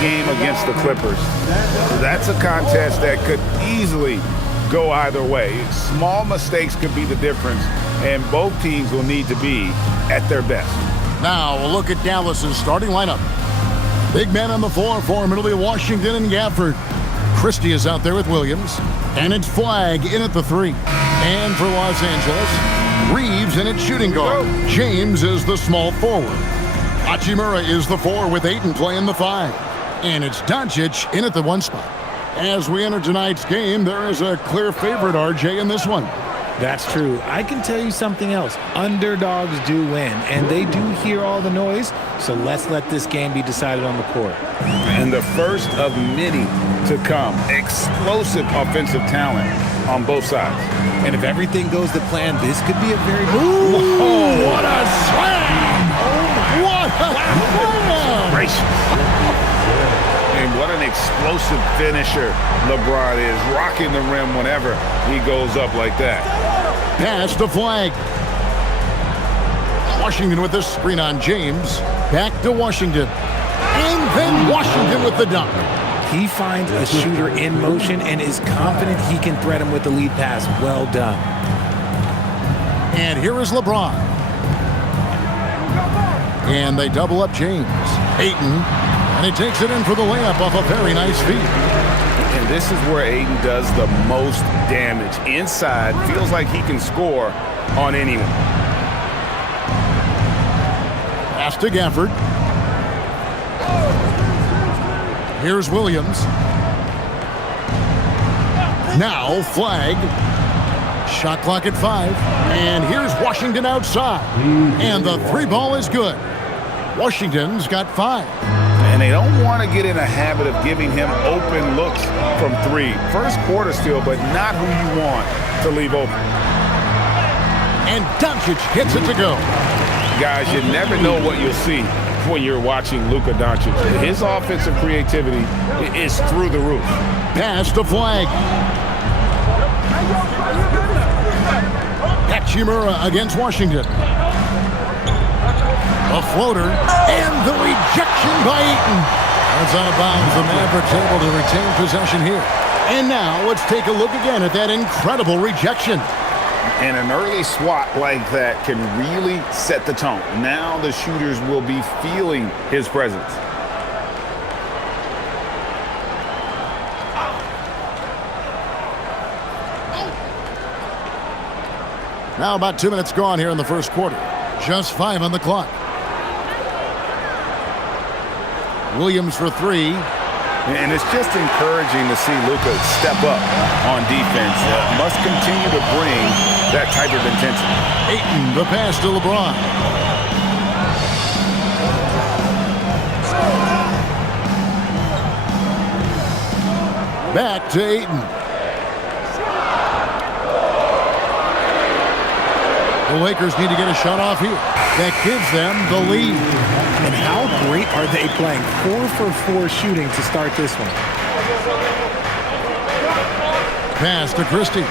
game against the Clippers. That's a contest that could easily go either way. Small mistakes could be the difference, and both teams will need to be at their best. Now we'll look at Dallas's starting lineup. Big man on the floor for Middle of Washington and Gafford. Christie is out there with Williams, and it's Flagg in at the 3. And for Los Angeles, Reeves in at shooting guard. James is the small forward. Hachimura is the 4 with Ayton playing the 5. And it's Doncic in at the 1 spot. As we enter tonight's game, there is a clear favorite, RJ, in this one. That's true. I can tell you something else. Underdogs do win, and they do hear all the noise, so let's let this game be decided on the court. And the first of many to come. Explosive offensive talent on both sides. And if everything goes to plan, this could be a very... Ooh, what a slam! Oh, my. What a slam! Gracious. And what an explosive finisher LeBron is, rocking the rim whenever he goes up like that. Pass to Flagg. Washington with the screen on James. Back to Washington. And then Washington with the dunk. He finds a shooter in motion and is confident he can thread him with the lead pass. Well done. And here is LeBron. And they double up James. Ayton. And he takes it in for the layup off a very nice feed. And this is where Ayton does the most damage. Inside, feels like he can score on anyone. Pass to Gafford. Here's Williams. Now Flagg. Shot clock at 5. And here's Washington outside. And the 3 ball is good. Washington's got 5. And they don't want to get in a habit of giving him open looks from 3. First quarter still, but not who you want to leave open. And Doncic hits it to go. Guys, you never know what you'll see when you're watching Luka Doncic. His offensive creativity is through the roof. Pass to Flagg. Hachimura against Washington. A floater, and the rejection by Ayton. That's out of bounds. The Mavericks able to retain possession here. And now let's take a look again at that incredible rejection. And an early swat like that can really set the tone. Now the shooters will be feeling his presence. Now about 2 minutes gone here in the first quarter. Just 5 on the clock. Williams for 3. And it's just encouraging to see Luka step up on defense. Must continue to bring that type of intensity. Ayton, the pass to LeBron. Back to Ayton. The Lakers need to get a shot off here. That gives them the lead. And how great are they playing? 4 for 4 shooting to start this one. Pass to Christie.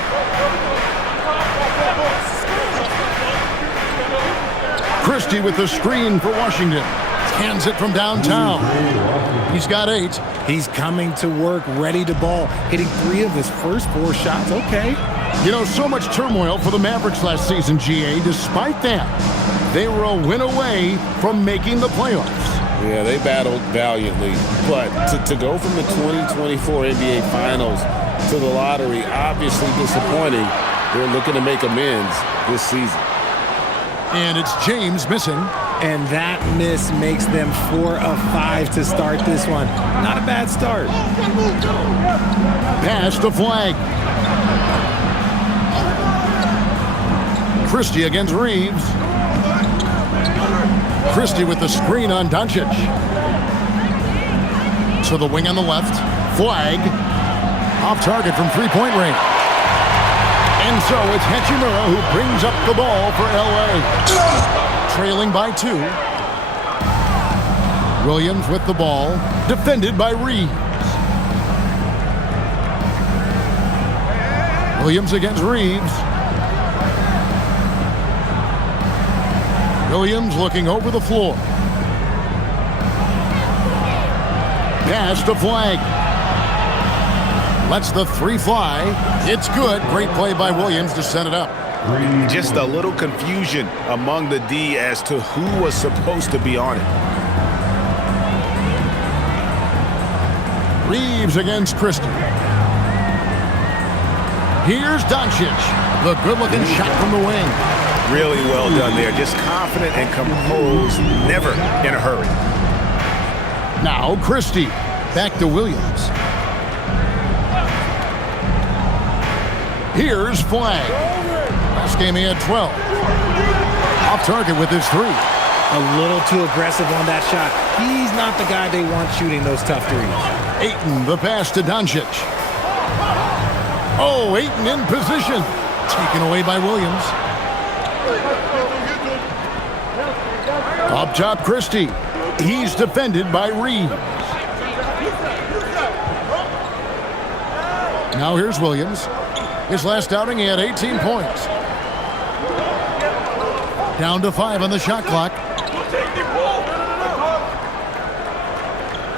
Christie with the screen for Washington. Hands it from downtown. He's got 8. He's coming to work, ready to ball. Hitting 3 of his first 4 shots. Okay. You know, so much turmoil for the Mavericks last season, GA. Despite that, they were a win away from making the playoffs. Yeah, they battled valiantly. But to go from the 2024 NBA Finals to the lottery, obviously disappointing. They're looking to make amends this season. And it's James missing. And that miss makes them 4 of 5 to start this one. Not a bad start. Pass to Flagg. Christie against Reeves. Christie with the screen on Doncic. To the wing on the left. Flagg. Off target from three-point range. And so it's Hachimura who brings up the ball for L.A. Trailing by 2. Williams with the ball. Defended by Reeves. Williams against Reeves. Williams looking over the floor. Pass to Flag. Lets the three fly. It's good. Great play by Williams to set it up. Just a little confusion among the D as to who was supposed to be on it. Reeves against Christie. Here's Doncic. The good-looking shot from the wing. Really well done there. Just confident and composed, never in a hurry. Now Christie. Back to Williams. Here's Flag. Last game he had 12. Off target with his three. A little too aggressive on that shot. He's not the guy they want shooting those tough threes. Ayton, the pass to Doncic. Oh, Ayton in position. Taken away by Williams. Up top, Christie. He's defended by Reeves. Now here's Williams. His last outing, he had 18 points. Down to 5 on the shot clock.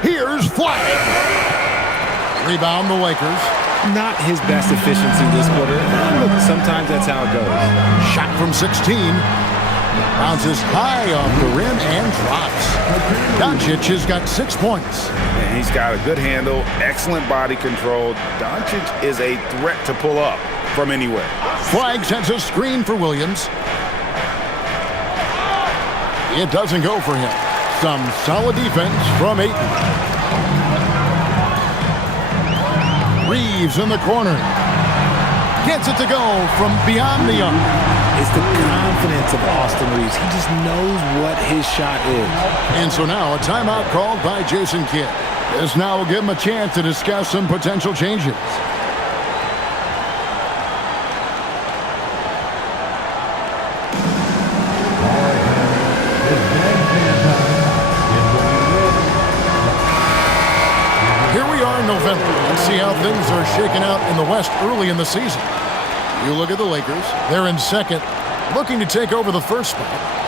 Here's Flag. Rebound the Lakers. Not his best efficiency this quarter. Look, sometimes that's how it goes. Shot from 16. Bounces high off the rim and drops. Doncic has got 6 points. And he's got a good handle, excellent body control. Doncic is a threat to pull up from anywhere. Flag sends a screen for Williams. It doesn't go for him. Some solid defense from Ayton. Reeves in the corner. Gets it to go from beyond the arc. It's the confidence of Austin Reeves. He just knows what his shot is. And so now a timeout called by Jason Kidd. This now will give him a chance to discuss some potential changes. Here we are in November. Let's see how things are shaking out in the West early in the season. You look at the Lakers. They're in second, looking to take over the first spot.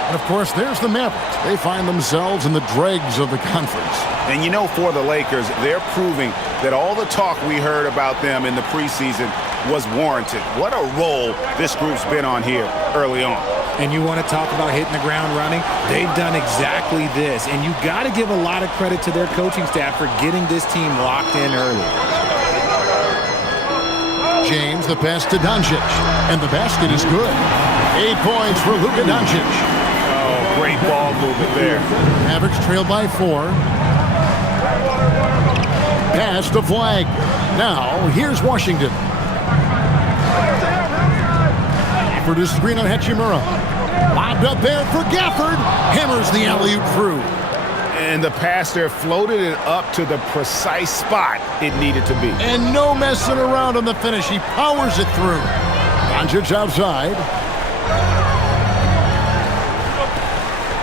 And, of course, there's the Mavericks. They find themselves in the dregs of the conference. And you know, for the Lakers, they're proving that all the talk we heard about them in the preseason was warranted. What a role this group's been on here early on. And you want to talk about hitting the ground running? They've done exactly this. And you got to give a lot of credit to their coaching staff for getting this team locked in early. James, the pass to Doncic. And the basket is good. 8 points for Luka Doncic. Oh, great ball movement there. Mavericks trail by 4. Pass to Flag. Now, here's Washington. Gafford is screen on Hachimura. Lobbed up there for Gafford. Hammers the alley-oop through. And the pass there floated it up to the precise spot it needed to be. And no messing around on the finish. He powers it through. Doncic outside.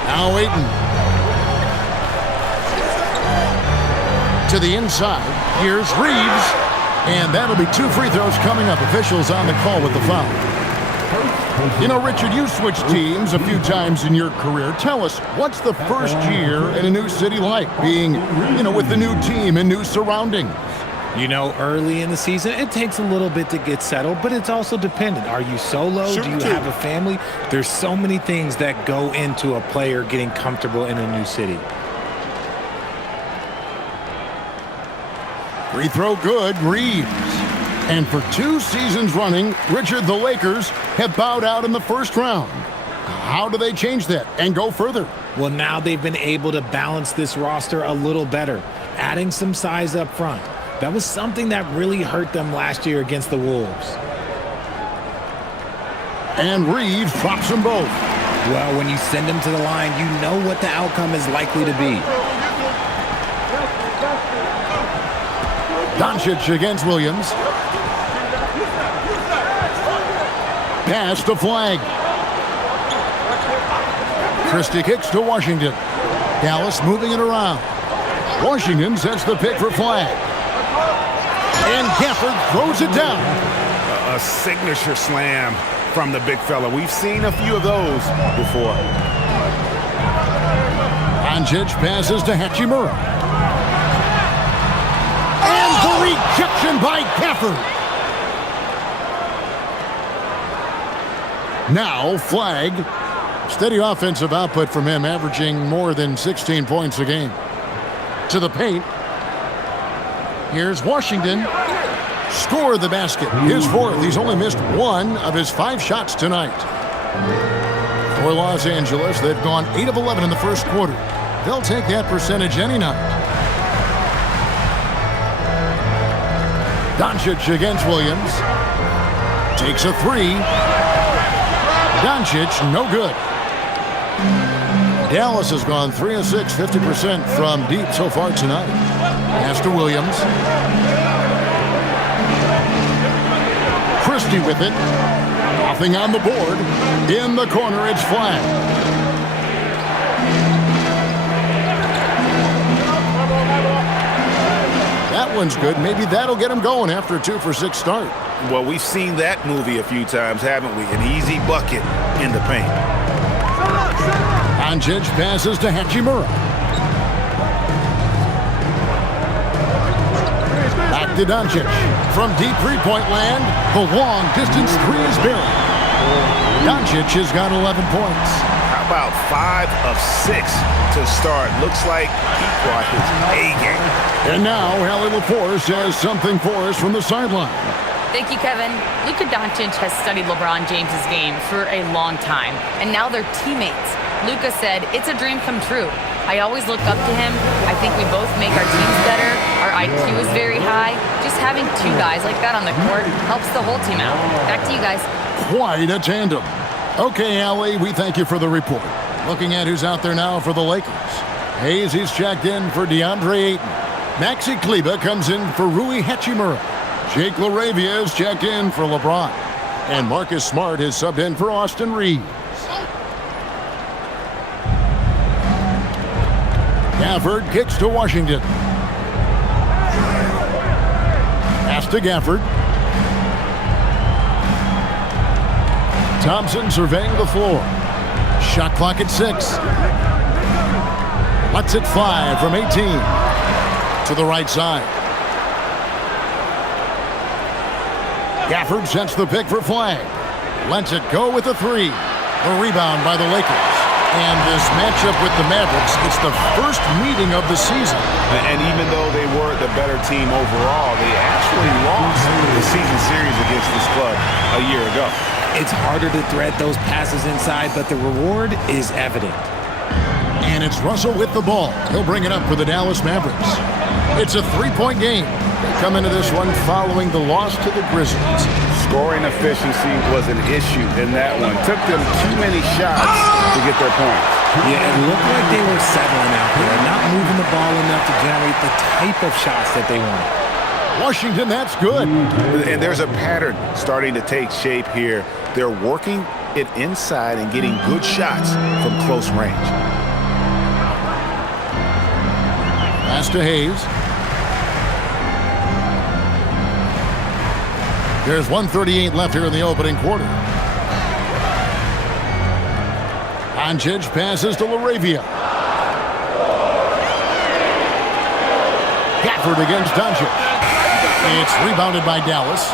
Now Ayton. To the inside. Here's Reeves. And that'll be 2 free throws coming up. Officials on the call with the foul. You know, Richard, you switched teams a few times in your career. Tell us, what's the first year in a new city like, being, with the new team and new surroundings? You know, early in the season, it takes a little bit to get settled, but it's also dependent. Are you solo? Do you have a family? There's so many things that go into a player getting comfortable in a new city. Free throw good, Reeves. And for 2 seasons running, Richard, the Lakers have bowed out in the first round. How do they change that and go further? Well, now they've been able to balance this roster a little better, adding some size up front. That was something that really hurt them last year against the Wolves. And Reeves drops them both. Well, when you send them to the line, you know what the outcome is likely to be. Doncic against Williams. Pass to Flag. Christie kicks to Washington. Dallas moving it around. Washington sets the pick for Flag. And Gafford throws it down. A signature slam from the big fella. We've seen a few of those before. Doncic passes to Hachimura. Rejection by Gafford. Now Flag. Steady offensive output from him, averaging more than 16 points a game. To the paint. Here's Washington. Score the basket. His fourth. He's only missed one of his 5 shots tonight. For Los Angeles, they've gone 8 of 11 in the first quarter. They'll take that percentage any night. Doncic against Williams. Takes a 3. Doncic, no good. Dallas has gone 3 of 6, 50% from deep so far tonight. Pass to Williams. Christie with it. Nothing on the board. In the corner, it's Flag. That one's good. Maybe that'll get him going after a 2 for 6 start. Well, we've seen that movie a few times, haven't we? An easy bucket in the paint. Doncic passes to Hachimura. Back to Doncic. From deep three-point land, the long-distance 3 is buried. Doncic has got 11 points. How about 5 of 6 to start? Looks like he brought his A game. And now, Hallie LaForce has something for us from the sideline. Thank you, Kevin. Luka Doncic has studied LeBron James's game for a long time, and now they're teammates. Luka said, "It's a dream come true. I always look up to him. I think we both make our teams better. Our IQ is very high. Just having 2 guys like that on the court helps the whole team out." Back to you guys. Quite a tandem. Okay, Allie, we thank you for the report. Looking at who's out there now for the Lakers. Hayes, he's checked in for DeAndre Ayton. Maxi Kleber comes in for Rui Hachimura. Jake LaRavia is checked in for LeBron. And Marcus Smart is subbed in for Austin Reeves. Gafford kicks to Washington. Pass to Gafford. Thompson surveying the floor. Shot clock at 6. Lets it fly from 18. To the right side. Gafford sets the pick for Flag. Lets it go with a 3. A rebound by the Lakers. And this matchup with the Mavericks, it's the first meeting of the season. And even though they were the better team overall, they actually lost the season series against this club a year ago. It's harder to thread those passes inside, but the reward is evident. And it's Russell with the ball. He'll bring it up for the Dallas Mavericks. It's a 3-point game. They come into this one following the loss to the Grizzlies. Scoring efficiency was an issue in that one. Took them too many shots to get their points. Yeah, it looked like they were settling out there, not moving the ball enough to generate the type of shots that they wanted. Washington, that's good. And there's a pattern starting to take shape here. They're working it inside and getting good shots from close range. Pass to Hayes. There's 1:38 left here in the opening quarter. Doncic passes to LaRavia. Gafford against Doncic. It's rebounded by Dallas.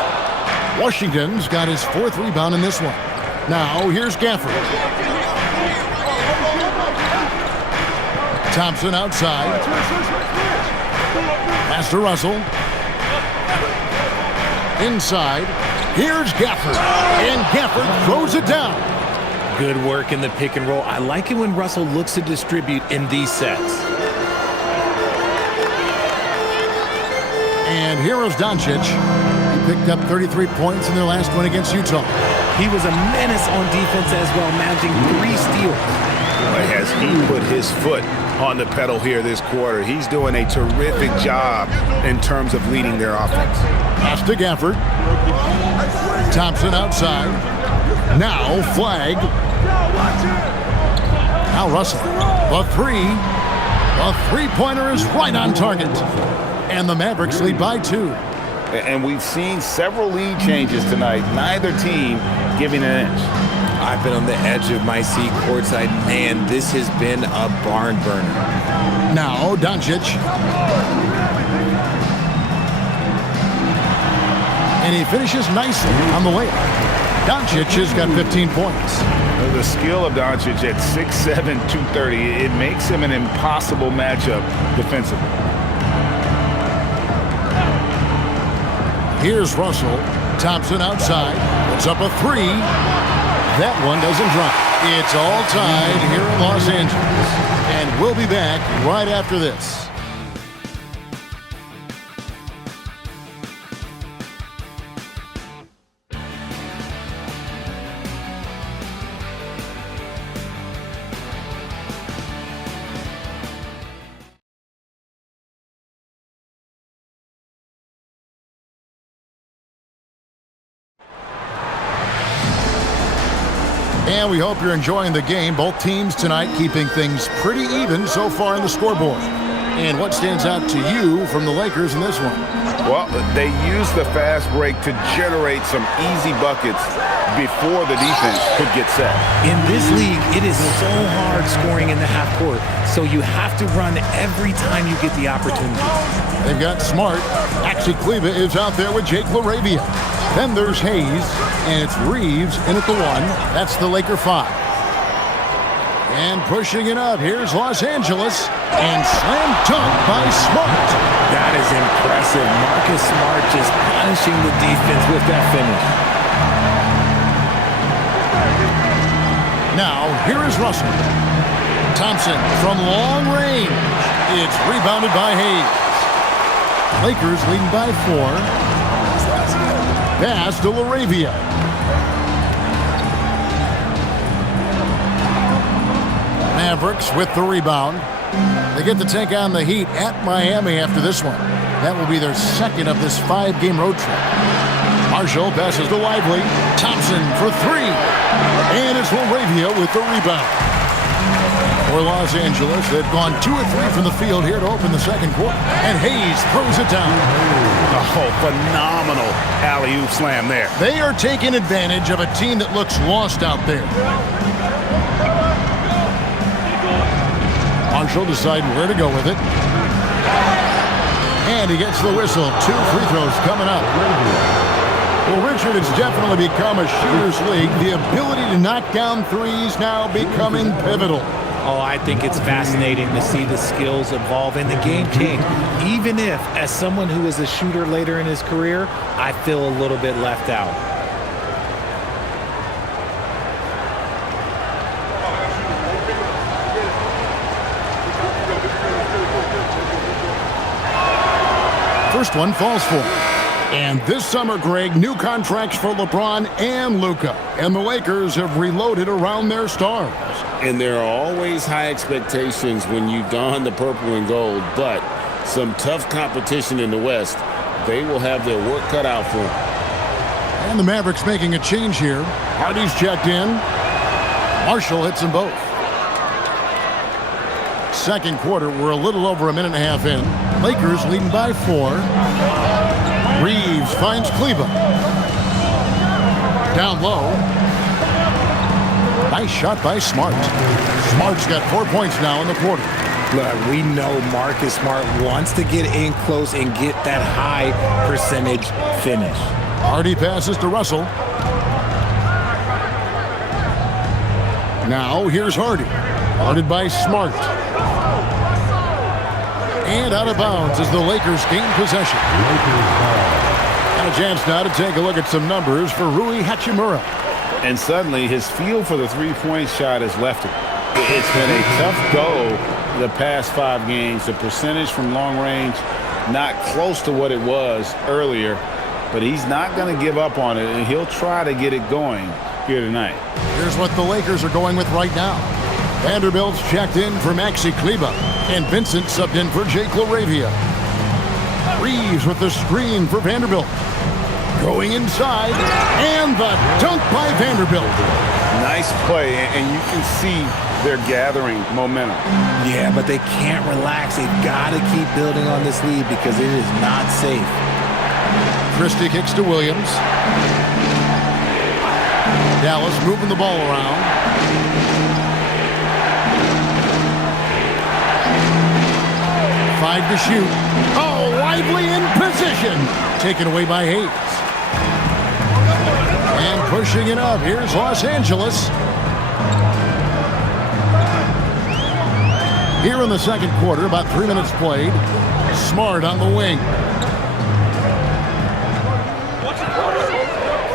Washington's got his 4th rebound in this one. Now, here's Gafford. Thompson outside. Pass to Russell. Inside. Here's Gafford. And Gafford throws it down. Good work in the pick and roll. I like it when Russell looks to distribute in these sets. And here is Doncic. He picked up 33 points in their last one against Utah. He was a menace on defense as well, managing 3 steals. As he put his foot on the pedal here this quarter, he's doing a terrific job in terms of leading their offense. Pass to Gafford. Thompson outside. Now Flag. Now Russell. The 3. The three-pointer is right on target. And the Mavericks lead by 2. And we've seen several lead changes tonight. Neither team giving an inch. I've been on the edge of my seat courtside. Man, this has been a barn burner. Now Doncic. And he finishes nicely on the layup. Doncic has got 15 points. The skill of Doncic at 6'7", 230, it makes him an impossible matchup defensively. Here's Russell. Thompson outside. Puts up a three. That one doesn't drop. It's all tied here in Los Angeles. And we'll be back right after this. And we hope you're enjoying the game. Both teams tonight keeping things pretty even so far in the scoreboard. And what stands out to you from the Lakers in this one? Well, they used the fast break to generate some easy buckets before the defense could get set. In this league, it is so hard scoring in the half court, so you have to run every time you get the opportunity. They've got Smart. Maxi Kleber is out there with Jake LaRavia. Then there's Hayes, and it's Reeves in at the one. That's the Laker 5. And pushing it up, here's Los Angeles, and slam dunk by Smart. That is impressive. Marcus Smart just punishing the defense with that finish. Now, here is Russell. Thompson from long range. It's rebounded by Hayes. Lakers leading by 4. Pass to LaRavia. Mavericks with the rebound. They get to take on the Heat at Miami after this one. That will be their second of this 5-game road trip. Marshall passes to Lively. Thompson for 3. And it's LaRavia with the rebound. For Los Angeles, they've gone 2 of 3 from the field here to open the second quarter. And Hayes throws it down. Oh, phenomenal alley-oop slam there. They are taking advantage of a team that looks lost out there. Marshall deciding where to go with it. And he gets the whistle. 2 free throws coming up. Well, Richard, it's definitely become a shooter's league. The ability to knock down threes now becoming pivotal. Oh, I think it's fascinating to see the skills evolve and the game change. Even if, as someone who was a shooter later in his career, I feel a little bit left out. First one falls for. And this summer, Greg, new contracts for LeBron and Luka. And the Lakers have reloaded around their stars. And there are always high expectations when you don the purple and gold, but some tough competition in the West. They will have their work cut out for them. And the Mavericks making a change here. Hardy's checked in. Marshall hits them both. Second quarter, we're a little over a minute and a half in. Lakers leading by 4. Reeves finds Kleber. Down low. Nice shot by Smart. Smart's got 4 points now in the quarter. Look, we know Marcus Smart wants to get in close and get that high percentage finish. Hardy passes to Russell. Now here's Hardy. Guarded by Smart. And out of bounds as the Lakers gain possession. And a chance now to take a look at some numbers for Rui Hachimura. And suddenly his feel for the three-point shot has left him. It's been a tough go the past 5 games. The percentage from long range not close to what it was earlier, but he's not going to give up on it, and he'll try to get it going here tonight. Here's what the Lakers are going with right now. Vanderbilt's checked in for Maxi Kleber, and Vincent subbed in for Jake LaRavia. Reeves with the screen for Vanderbilt. Going inside, and the dunk by Vanderbilt. Nice play, and you can see they're gathering momentum. Yeah, but they can't relax. They've got to keep building on this lead because it is not safe. Christie kicks to Williams. Dallas moving the ball around. Five to shoot. Oh, Lively in position. Taken away by Hayes. pushing it up. Here's Los Angeles. Here in the second quarter, about 3 minutes played. Smart on the wing.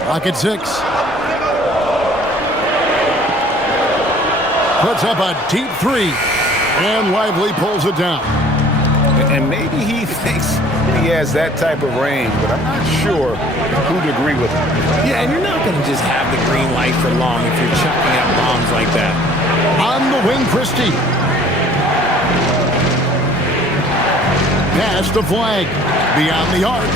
Clock at 6. Puts up a deep three. And Lively pulls it down. And maybe he thinks he has that type of range, but I'm not sure who'd agree with him. Yeah, and you're not going to just have the green light for long if you're chucking out bombs like that. On the wing, Christie. Pass to Flag. Beyond the arc.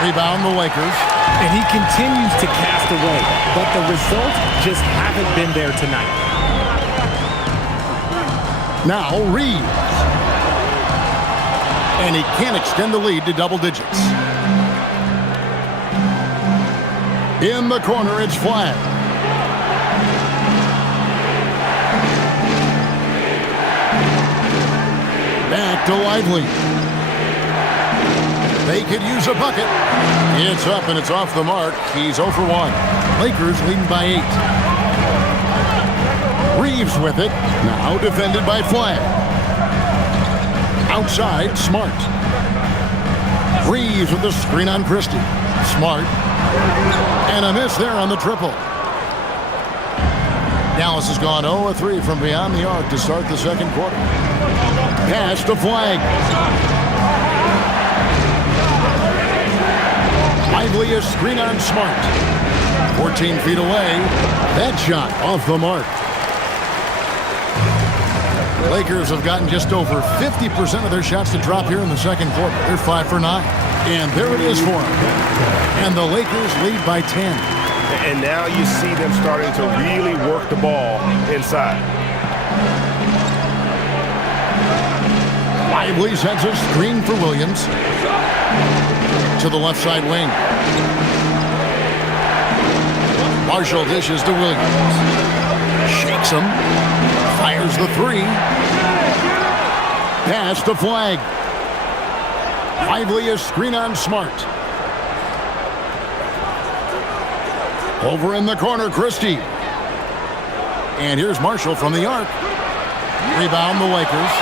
Rebound the Lakers. And he continues to cast away, but the results just haven't been there tonight. Now Reeves. And he can't extend the lead to double digits. In the corner, it's Flag. Back to Lively. They could use a bucket. It's up and it's off the mark. He's 0 for 1. Lakers leading by 8. Reeves with it. Now defended by Flag. Outside, Smart. Reeves with the screen on Christie. Smart. And a miss there on the triple. Dallas has gone 0-3 from beyond the arc to start the second quarter. Pass to Flag. Lively a screen on Smart. 14 feet away. That shot off the mark. The Lakers have gotten just over 50% of their shots to drop here in the second quarter. They're 5 for 9. And there it is for them. And the Lakers lead by 10. And now you see them starting to really work the ball inside. Lively sends a screen for Williams. To the left side wing. Marshall dishes to Williams. Shakes him. Fires the three. Pass to Flag. Lively a screen on Smart. Over in the corner, Christie. And here's Marshall from the arc. Rebound the Lakers.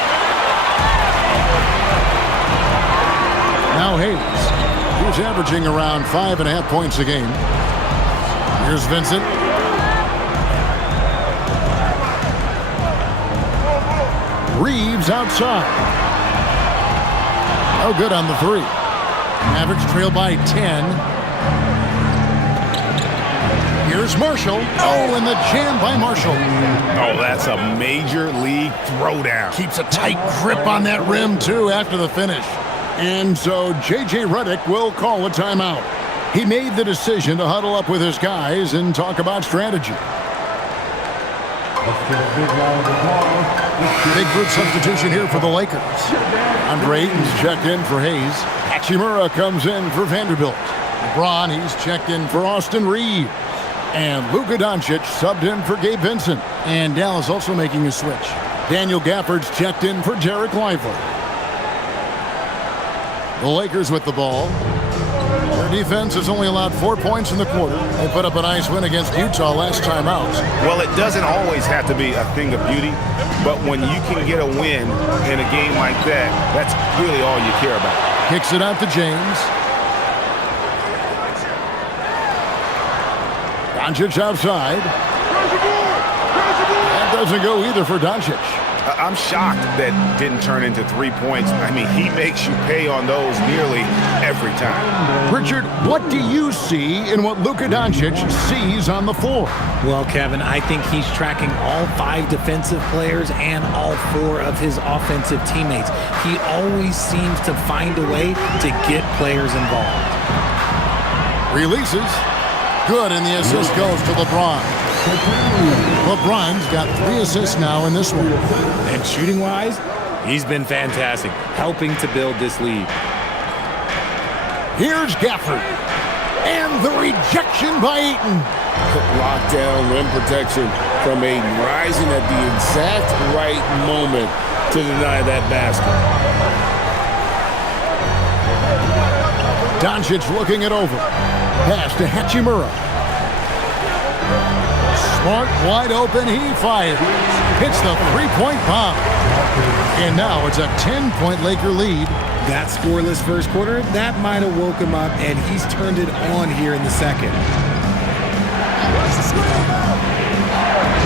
Now Hayes. He's averaging around 5.5 points a game. Here's Vincent. Reeves outside. Oh, good on the three. Mavericks trail by 10. Here's Marshall. Oh, and the jam by Marshall. Oh, that's a major league throwdown. Keeps a tight grip on that rim, too, after the finish. And so J.J. Redick will call a timeout. He made the decision to huddle up with his guys and talk about strategy. Big group substitution here for the Lakers. Andre Ayton's checked in for Hayes. Hachimura comes in for Vanderbilt. LeBron, he's checked in for Austin Reeves. And Luka Doncic subbed in for Gabe Vincent. And Dallas also making a switch. Daniel Gafford's checked in for Derek Lively. The Lakers with the ball. Their defense has only allowed 4 points in the quarter. They put up a nice win against Utah last time out. Well, it doesn't always have to be a thing of beauty, but when you can get a win in a game like that, that's really all you care about. Kicks it out to James. Doncic outside. That doesn't go either for Doncic. I'm shocked that didn't turn into 3 points. I mean, he makes you pay on those nearly every time. Richard, what do you see in what Luka Doncic sees on the floor? Well, Kevin, I think he's tracking all 5 defensive players and all 4 of his offensive teammates. He always seems to find a way to get players involved. Releases. Good, and the assist goes to LeBron. LeBron's got 3 assists now in this one. And shooting-wise, he's been fantastic, helping to build this lead. Here's Gafford. And the rejection by Ayton. Lockdown rim protection from Ayton, rising at the exact right moment to deny that basket. Doncic looking it over. Pass to Hachimura. Smart wide open. He fires. Hits the three-point bomb. And now it's a 10-point Laker lead. That scoreless first quarter, that might have woke him up, and he's turned it on here in the second.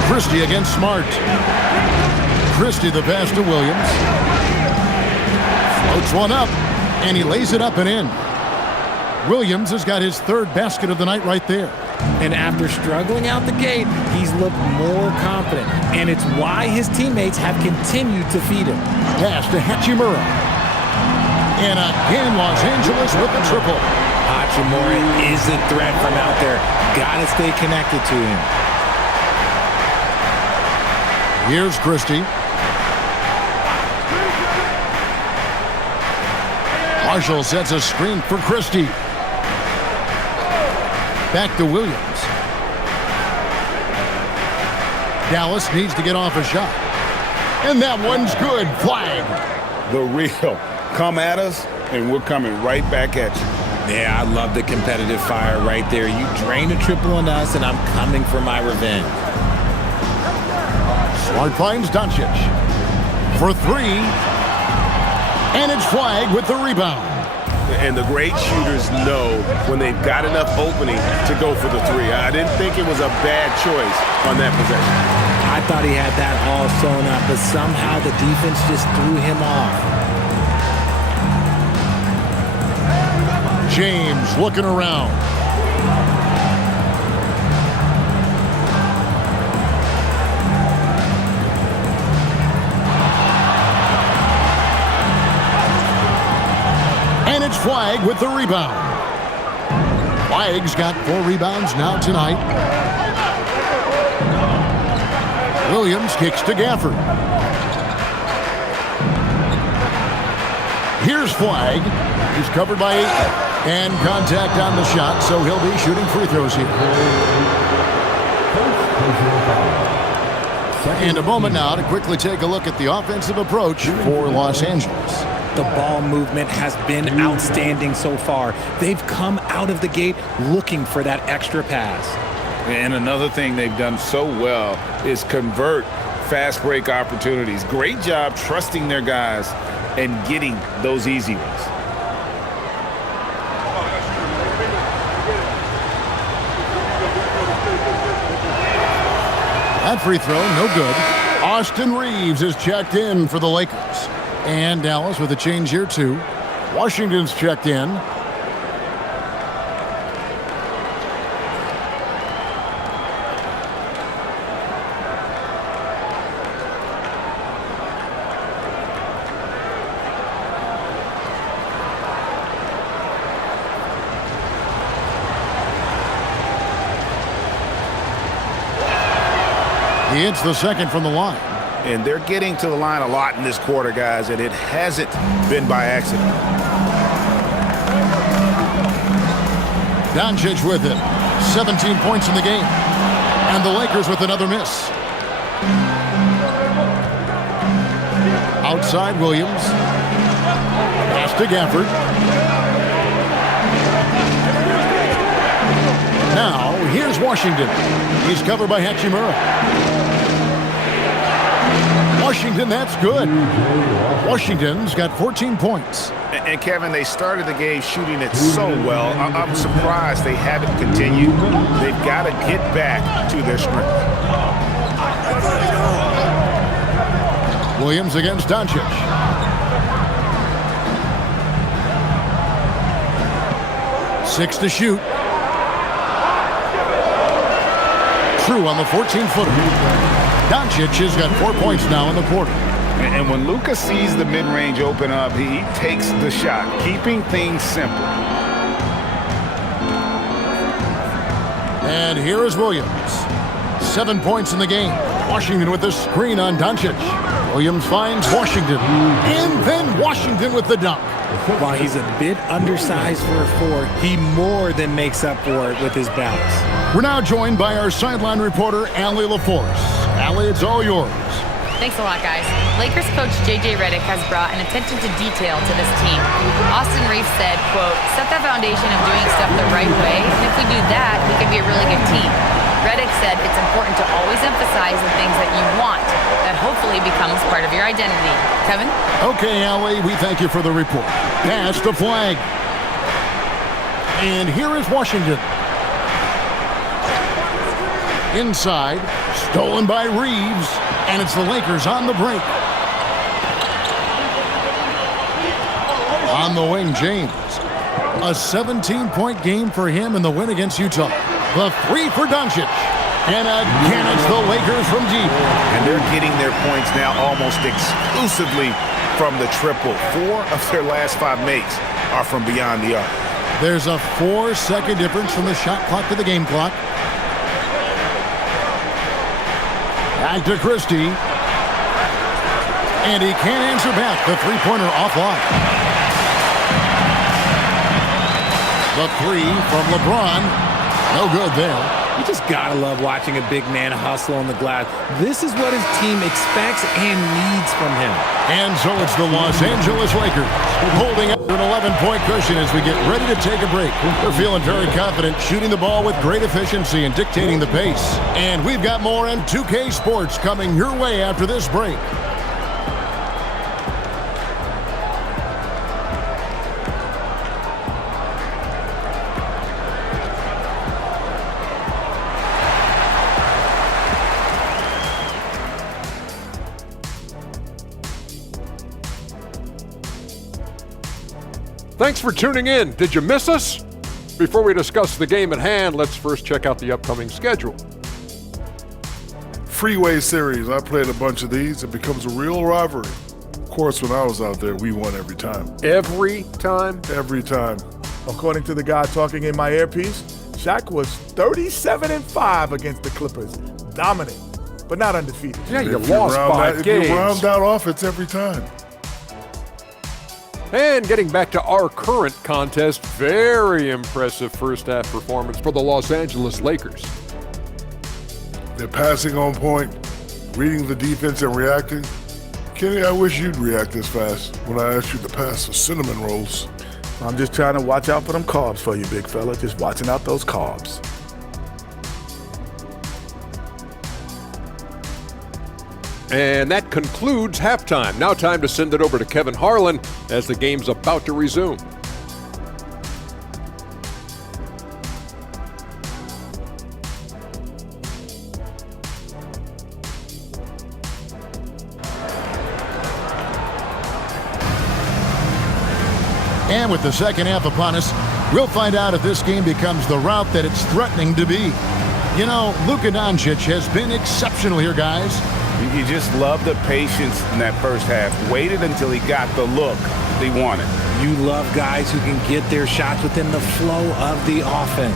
Christie against Smart. Christie the pass to Williams. Floats one up, and he lays it up and in. Williams has got his third basket of the night right there. And after struggling out the gate, he's looked more confident. And it's why his teammates have continued to feed him. Pass to Hachimura. And again, Los Angeles with the triple. Hachimura is a threat from out there. Got to stay connected to him. Here's Christie. Marshall sets a screen for Christie. Back to Williams. Dallas needs to get off a shot. And that one's good. Flag. The real. Come at us, and we're coming right back at you. Yeah, I love the competitive fire right there. You drain a triple on us, and I'm coming for my revenge. Smart finds Doncic for three. And it's Flag with the rebound. And the great shooters know when they've got enough opening to go for the three. I didn't think it was a bad choice on that possession. I thought he had that all sewn up, but somehow the defense just threw him off. James looking around. And it's Flag with the rebound. Flag's got 4 rebounds now tonight. Williams kicks to Gafford. Here's Flag. He's covered by 8. And contact on the shot, so he'll be shooting free throws here. And a moment now to quickly take a look at the offensive approach for Los Angeles. The ball movement has been outstanding so far. They've come out of the gate looking for that extra pass. And another thing they've done so well is convert fast break opportunities. Great job trusting their guys and getting those easy ones. That free throw, no good. Austin Reeves is checked in for the Lakers. And Dallas with a change here, too. Washington's checked in. He hits the second from the line. And they're getting to the line a lot in this quarter, guys, and it hasn't been by accident. Doncic with it. 17 points in the game. And the Lakers with another miss. Outside Williams. Pass to Gafford. Now, here's Washington. He's covered by Hachimura. Washington, that's good. Washington's got 14 points. And Kevin, they started the game shooting it so well. I'm surprised they haven't continued. They've got to get back to their strength. Williams against Doncic. Six to shoot. True on the 14-footer. Doncic has got 4 points now in the quarter. And when Luka sees the mid-range open up, he takes the shot, keeping things simple. And here is Williams. 7 points in the game. Washington with the screen on Doncic. Williams finds Washington. And then Washington with the dunk. While he's a bit undersized for a 4, he more than makes up for it with his bounce. We're now joined by our sideline reporter, Allie LaForce. Allie, it's all yours. Thanks a lot, guys. Lakers coach J.J. Redick has brought an attention to detail to this team. Austin Reeves said, quote, set that foundation of doing stuff the right way, and if we do that, we can be a really good team. Redick said it's important to always emphasize the things that you want. That hopefully becomes part of your identity. Kevin? Okay, Allie, we thank you for the report. Pass to Flag. And here is Washington. Inside, stolen by Reeves, and it's the Lakers on the break. On the wing, James. A 17-point game for him in the win against Utah. The three for Doncic. And again, it's the Lakers from deep. And they're getting their points now almost exclusively from the triple. 4 of their last 5 makes are from beyond the arc. There's a 4-second difference from the shot clock to the game clock. Back to Christie. And he can't answer back. The three-pointer offline. The three from LeBron. No good there. You just gotta love watching a big man hustle on the glass. This is what his team expects and needs from him. And so it's the Los Angeles Lakers holding up an 11-point cushion as we get ready to take a break. We're feeling very confident, shooting the ball with great efficiency and dictating the pace. And we've got more on 2K Sports coming your way after this break. Thanks for tuning in. Did you miss us? Before we discuss the game at hand, let's first check out the upcoming schedule. Freeway series. I played a bunch of these. It becomes a real rivalry. Of course, when I was out there, we won every time. Every time? Every time. According to the guy talking in my earpiece, Shaq was 37-5 against the Clippers. Dominant, but not undefeated. Yeah, you If lost round 5 that, games. If you round that off, it's every time. And getting back to our current contest, very impressive first half performance for the Los Angeles Lakers. They're passing on point, reading the defense and reacting. Kenny, I wish you'd react this fast when I asked you to pass the cinnamon rolls. I'm just trying to watch out for them carbs for you, big fella. Just watching out those carbs. And that concludes halftime. Now time to send it over to Kevin Harlan as the game's about to resume. And with the second half upon us, we'll find out if this game becomes the route that it's threatening to be. You know, Luka Doncic has been exceptional here, guys. You just love the patience in that first half. Waited until he got the look he wanted. You love guys who can get their shots within the flow of the offense.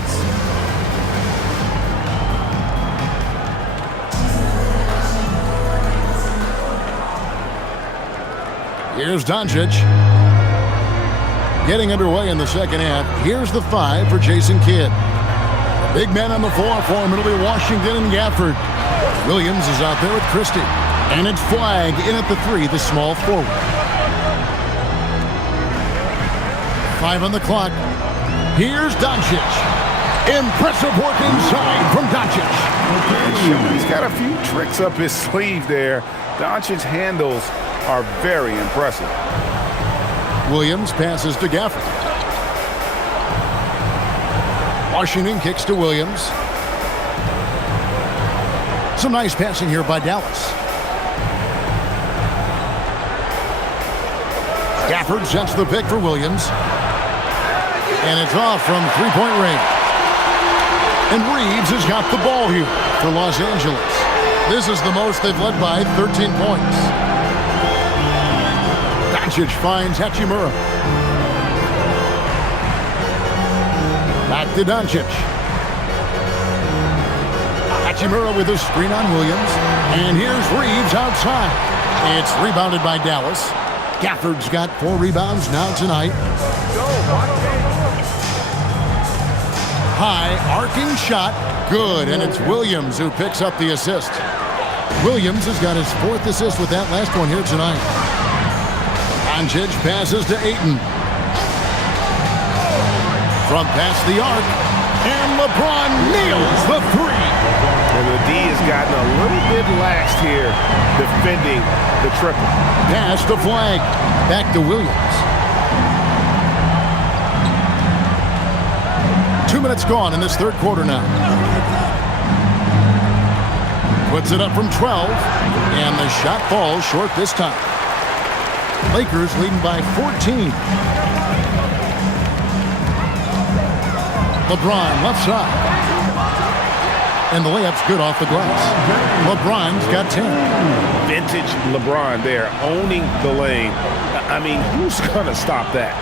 Here's Doncic. Getting underway in the second half. Here's the 5 for Jason Kidd. Big man on the 4 for him. It'll be Washington and Gafford. Williams is out there with Christie. And it's Flag in at the 3, the small forward. 5 on the clock. Here's Doncic. Impressive work inside from Doncic. He's got a few tricks up his sleeve there. Doncic's handles are very impressive. Williams passes to Gafford. Washington kicks to Williams. Some nice passing here by Dallas. Gafford sets the pick for Williams. And it's off from three-point range. And Reeves has got the ball here for Los Angeles. This is the most they've led by 13 points. Doncic finds Hachimura. Back to Doncic. Hachimura with a screen on Williams. And here's Reeves outside. It's rebounded by Dallas. Gafford's got 4 rebounds now tonight. High arcing shot. Good. And it's Williams who picks up the assist. Williams has got his 4th assist with that last one here tonight. Doncic passes to Ayton. From past the arc. And LeBron nails the 3. And here defending the triple. Pass to Flag. Back to Williams. 2 minutes gone in this third quarter now. Puts it up from 12, and the shot falls short this time. Lakers leading by 14. LeBron left side. And the layup's good off the glass. LeBron's got 10. Vintage LeBron there, owning the lane. I mean, who's going to stop that?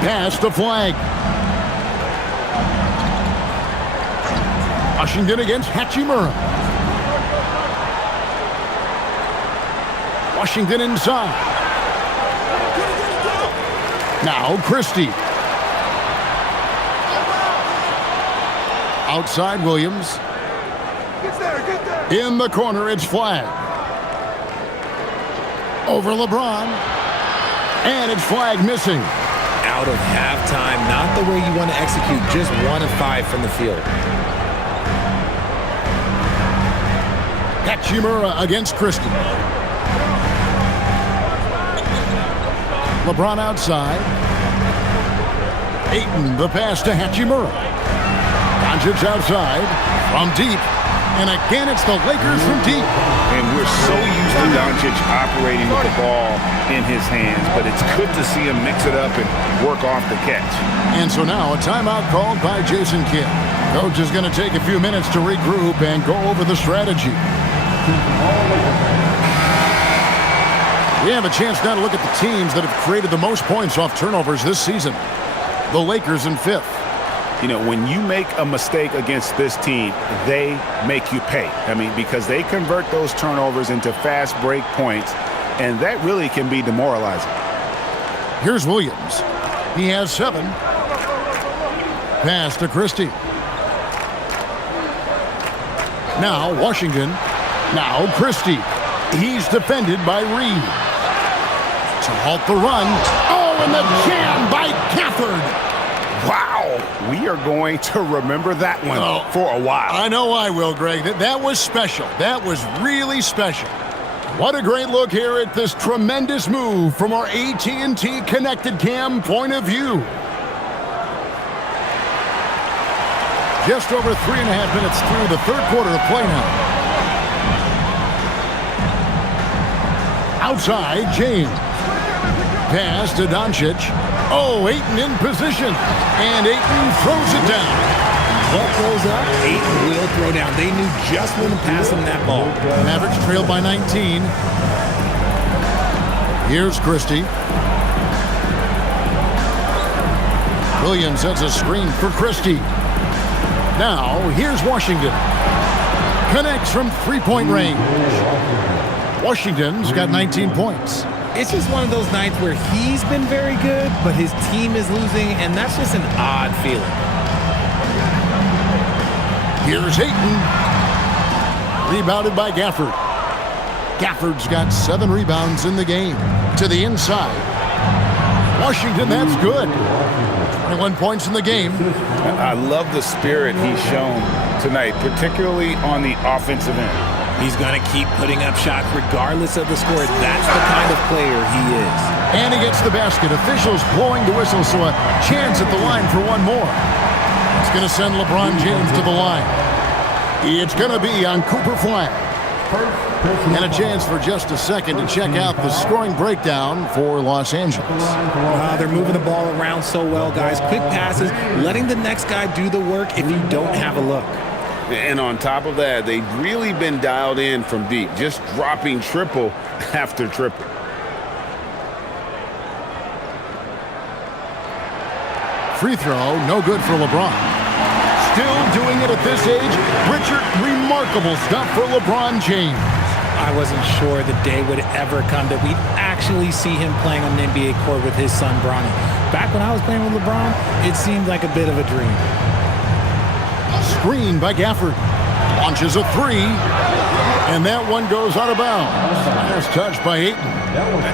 Pass to Flag. Washington against Hachimura. Washington inside. Now Christie. Outside Williams. In the corner, it's Flag. Over LeBron. And it's Flag missing. Out of halftime, not the way you want to execute. Just 1 of 5 from the field. Hachimura against Christie. LeBron outside. Ayton, the pass to Hachimura. Doncic outside from deep. And again, it's the Lakers from deep. And we're so used to Doncic operating with the ball in his hands, but it's good to see him mix it up and work off the catch. And so now a timeout called by Jason Kidd. Coach is going to take a few minutes to regroup and go over the strategy. We have a chance now to look at the teams that have created the most points off turnovers this season. The Lakers in 5th. You know, when you make a mistake against this team, they make you pay. I mean, because they convert those turnovers into fast break points, and that really can be demoralizing. Here's Williams. He has 7. Pass to Christie. Now Washington. Now Christie. He's defended by Reed. To halt the run. Oh, and the jam by Gafford. Wow, we are going to remember that one for a while. I know I will, Greg. That was special. That was really special. What a great look here at this tremendous move from our AT&T Connected Cam point of view. Just over 3.5 minutes through the third quarter of play now. Outside, James. Pass to Doncic. Oh, Ayton in position. And Ayton throws it down. What goes up, Ayton will throw down. They knew just when to pass him that ball. Mavericks trailed by 19. Here's Christie. Williams sets a screen for Christie. Now, here's Washington. Connects from three-point range. Washington's got 19 points. It's just one of those nights where he's been very good, but his team is losing, and that's just an odd feeling. Here's Ayton. Rebounded by Gafford. Gafford's got 7 rebounds in the game. To the inside. Washington, that's good. 21 points in the game. I love the spirit he's shown tonight, particularly on the offensive end. He's going to keep putting up shots regardless of the score. That's the kind of player he is. And he gets the basket. Officials blowing the whistle, so a chance at the line for one more. It's going to send LeBron James to the line. It's going to be on Cooper Flag. And a chance for just a second to check out the scoring breakdown for Los Angeles. They're moving the ball around so well, guys. Quick passes, letting the next guy do the work if you don't have a look. And on top of that, they've really been dialed in from deep, just dropping triple after triple. Free throw, no good for LeBron. Still doing it at this age. Richard, remarkable stuff for LeBron James. I wasn't sure the day would ever come that we'd actually see him playing on an NBA court with his son, Bronny. Back when I was playing with LeBron, it seemed like a bit of a dream. Screen by Gafford. Launches a 3. And that one goes out of bounds. Last touch by Ayton.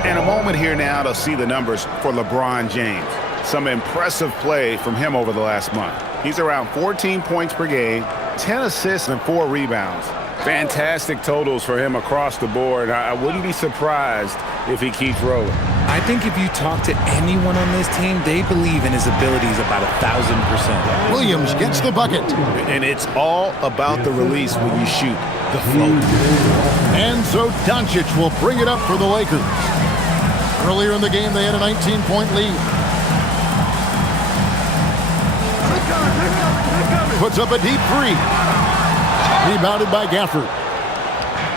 And a moment here now to see the numbers for LeBron James. Some impressive play from him over the last month. He's around 14 points per game, 10 assists, and 4 rebounds. Fantastic totals for him across the board. I wouldn't be surprised if he keeps rolling. I think if you talk to anyone on this team, they believe in his abilities about 1,000%. Williams gets the bucket. And it's all about the release when you shoot the float. And so Doncic will bring it up for the Lakers. Earlier in the game, they had a 19-point lead. Puts up a deep three. Rebounded by Gafford.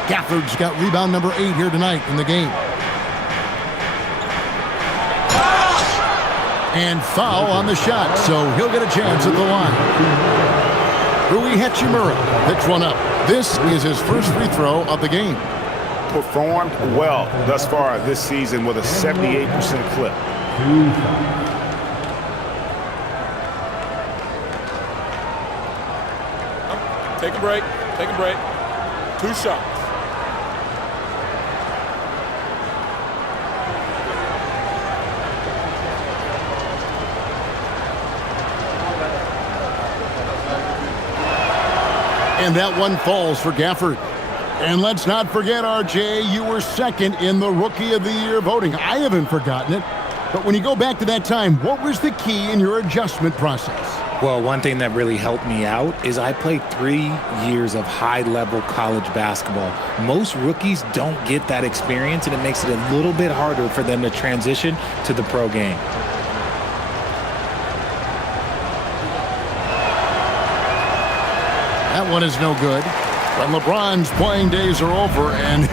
Gafford's got rebound number 8 here tonight in the game. And foul on the shot, so he'll get a chance at the line. Rui Hachimura picks one up. This is his first free throw of the game. Performed well thus far this season with a 78% clip. Take a break. Take a break. 2 shots. And that one falls for Gafford. And let's not forget, RJ, you were second in the Rookie of the Year voting. I haven't forgotten it. But when you go back to that time, what was the key in your adjustment process? Well, one thing that really helped me out is I played 3 years of high-level college basketball. Most rookies don't get that experience, and it makes it a little bit harder for them to transition to the pro game. That one is no good. But LeBron's playing days are over, and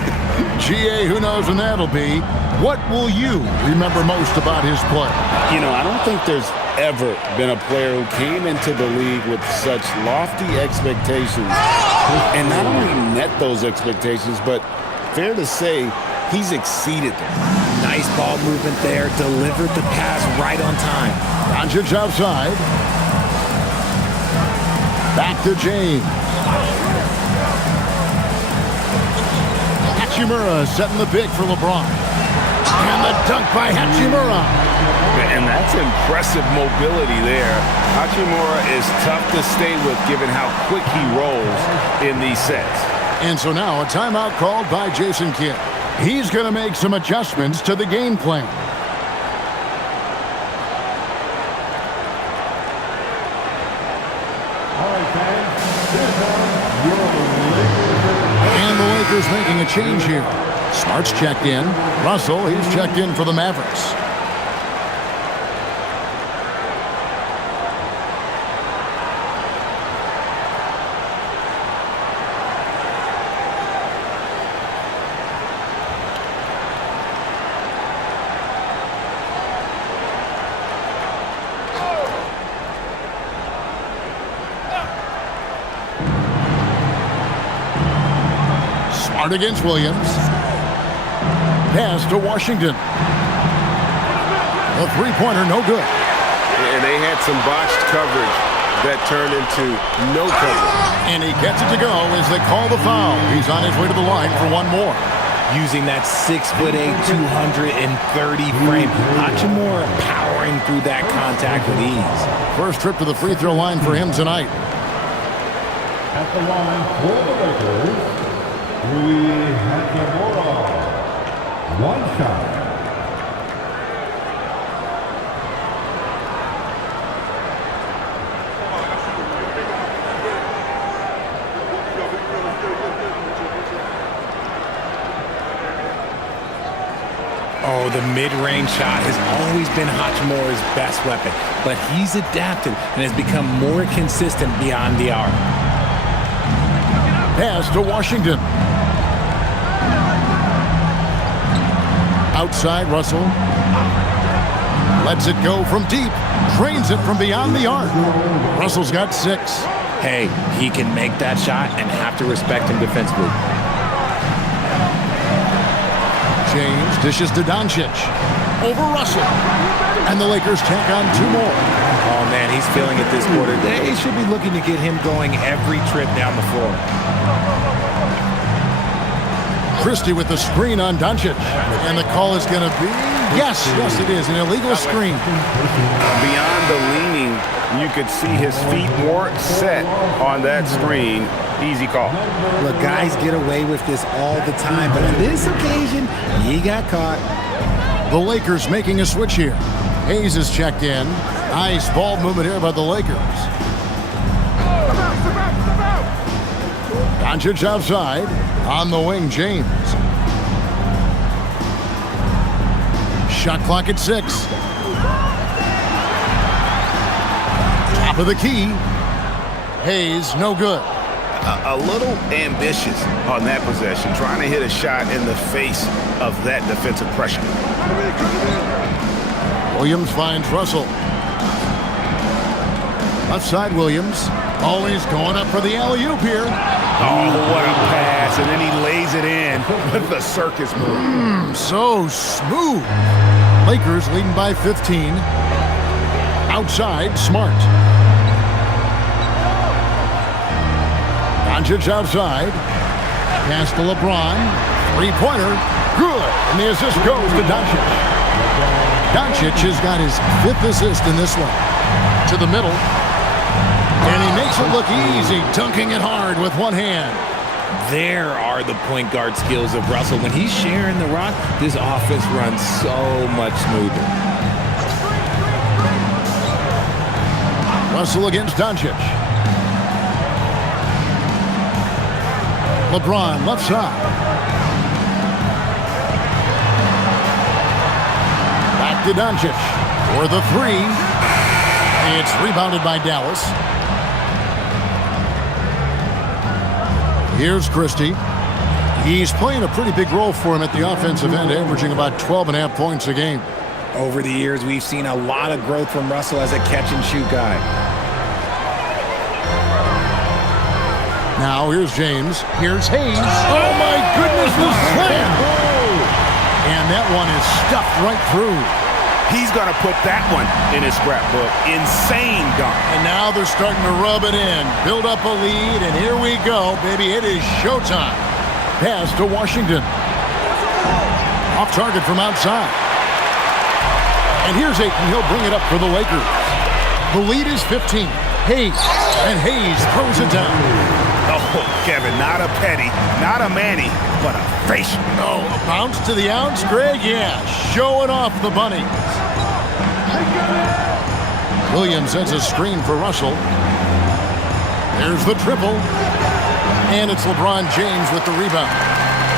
GA, who knows when that'll be. What will you remember most about his play? You know, I don't think there's ever been a player who came into the league with such lofty expectations and not only met those expectations, but fair to say, he's exceeded them. Nice ball movement there, delivered the pass right on time. Doncic outside. Back to James. Hachimura setting the pick for LeBron. And the dunk by Hachimura. And that's impressive mobility there. Hachimura is tough to stay with given how quick he rolls in these sets. And so now a timeout called by Jason Kidd. He's going to make some adjustments to the game plan. And the Lakers making a change here. Smart's checked in. Russell, he's checked in for the Mavericks. Smart against Williams. Pass to Washington. A three-pointer, no good. And they had some botched coverage that turned into no coverage. And he gets it to go as they call the foul. He's on his way to the line for one more. Using that 6'8", 230 frame. Hachimura powering through that contact with ease. First trip to the free throw line for him tonight. At the line for the Lakers, Rui Hachimura. One shot. Oh, the mid-range shot has always been Hachimura's best weapon, but he's adapted and has become more consistent beyond the arc. Pass to Washington. Outside, Russell. Lets it go from deep. Drains it from beyond the arc. Russell's got 6. Hey, he can make that shot and have to respect him defensively. James dishes to Doncic. Over Russell. And the Lakers tack on 2 more. Oh, man, he's feeling it this quarter. They should be looking to get him going every trip down the floor. Christie with the screen on Doncic. And the call is going to be, yes, it is, an illegal screen. Beyond the leaning, you could see his feet weren't set on that screen. Easy call. Look, guys get away with this all the time, but on this occasion, he got caught. The Lakers making a switch here. Hayes is checked in. Nice ball movement here by the Lakers. Doncic outside. On the wing, James. Shot clock at 6. Top of the key. Hayes, no good. A little ambitious on that possession, trying to hit a shot in the face of that defensive pressure. Williams finds Russell. Left side, Williams. Always going up for the alley-oop here. Oh, what a pass, and then he lays it in with the circus move. So smooth. Lakers leading by 15. Outside, Smart. Doncic outside. Pass to LeBron. Three-pointer. Good. And the assist goes to Doncic. Doncic has got his 5th assist in this one. To the middle. And he makes it look easy, dunking it hard with one hand. There are the point guard skills of Russell. When he's sharing the rock, this offense runs so much smoother. Russell against Doncic. LeBron left side. Back to Doncic for the 3. It's rebounded by Dallas. Here's Christie. He's playing a pretty big role for him at the offensive end, averaging about 12.5 points a game. Over the years, we've seen a lot of growth from Russell as a catch-and-shoot guy. Now, here's James. Here's Hayes. Oh, my goodness, the slam! And that one is stuffed right through. He's going to put that one in his scrapbook. Insane dunk. And now they're starting to rub it in. Build up a lead, and here we go, baby. It is showtime. Pass to Washington. Off target from outside. And here's Ayton. He'll bring it up for the Lakers. The lead is 15. Hayes. And Hayes throws it down. Oh, Kevin, not a petty, not a Manny, but a facial. Oh, a bounce to the ounce, Greg? Yeah, showing off the bunny. Williams sends a screen for Russell. There's the triple. And it's LeBron James with the rebound.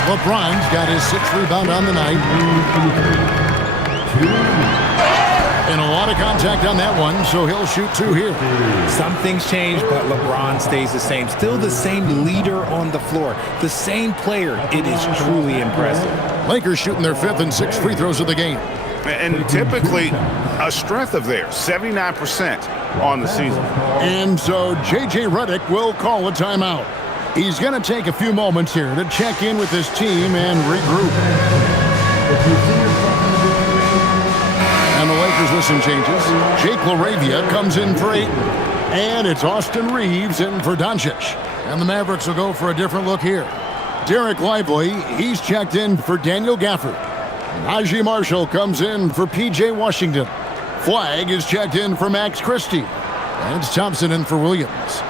LeBron's got his 6th rebound on the night. And a lot of contact on that one, so he'll shoot 2 here. Some things change, but LeBron stays the same. Still the same leader on the floor. The same player. It is truly impressive. Lakers shooting their 5th and 6th free throws of the game. And typically a strength of theirs, 79% on the season. And so J.J. Redick will call a timeout. He's going to take a few moments here to check in with his team and regroup. And the Lakers with some changes. Jake LaRavia comes in for Ayton. And it's Austin Reeves in for Doncic. And the Mavericks will go for a different look here. Derek Lively, he's checked in for Daniel Gafford. Najee Marshall comes in for P.J. Washington. Flagg is checked in for Max Christie. And it's Thompson in for Williams.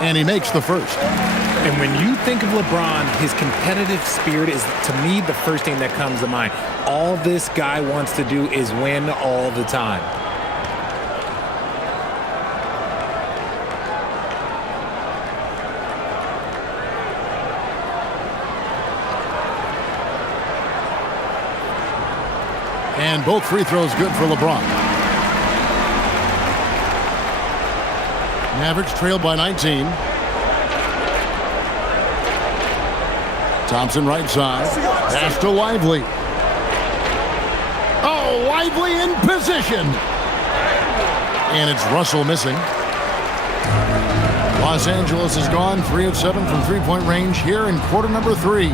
And he makes the first. And when you think of LeBron, his competitive spirit is, to me, the first thing that comes to mind. All this guy wants to do is win all the time. And both free throws good for LeBron. Mavericks trailed by 19. Thompson right side. Pass to Lively. Oh, Lively in position. And it's Russell missing. Los Angeles has gone 3 of 7 from three-point range here in quarter number 3.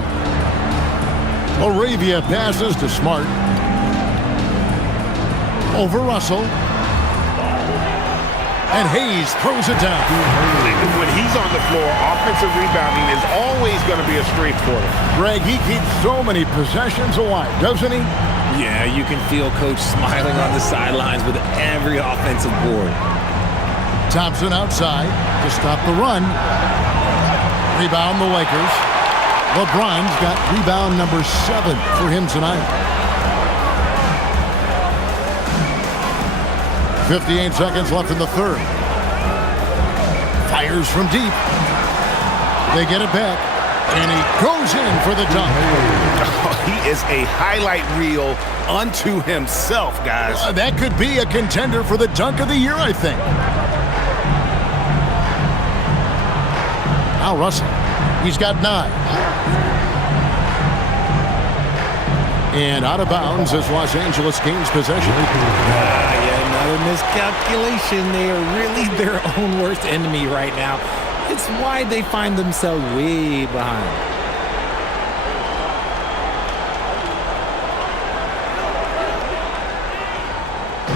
LaRavia passes to Smart. Over Russell. And Hayes throws it down. When he's on the floor, offensive rebounding is always going to be a strength for him. Greg, he keeps so many possessions alive, doesn't he? Yeah, you can feel Coach smiling on the sidelines with every offensive board. Thompson outside to stop the run. Rebound the Lakers. LeBron's got rebound number 7 for him tonight. 58 seconds left in the third. Fires from deep. They get it back, and he goes in for the dunk. He is a highlight reel unto himself, guys. That could be a contender for the dunk of the year, I think. Now Russell. He's got 9. And out of bounds as Los Angeles gains possession. Yeah, another miscalculation. They are really their own worst enemy right now. It's why they find themselves way behind.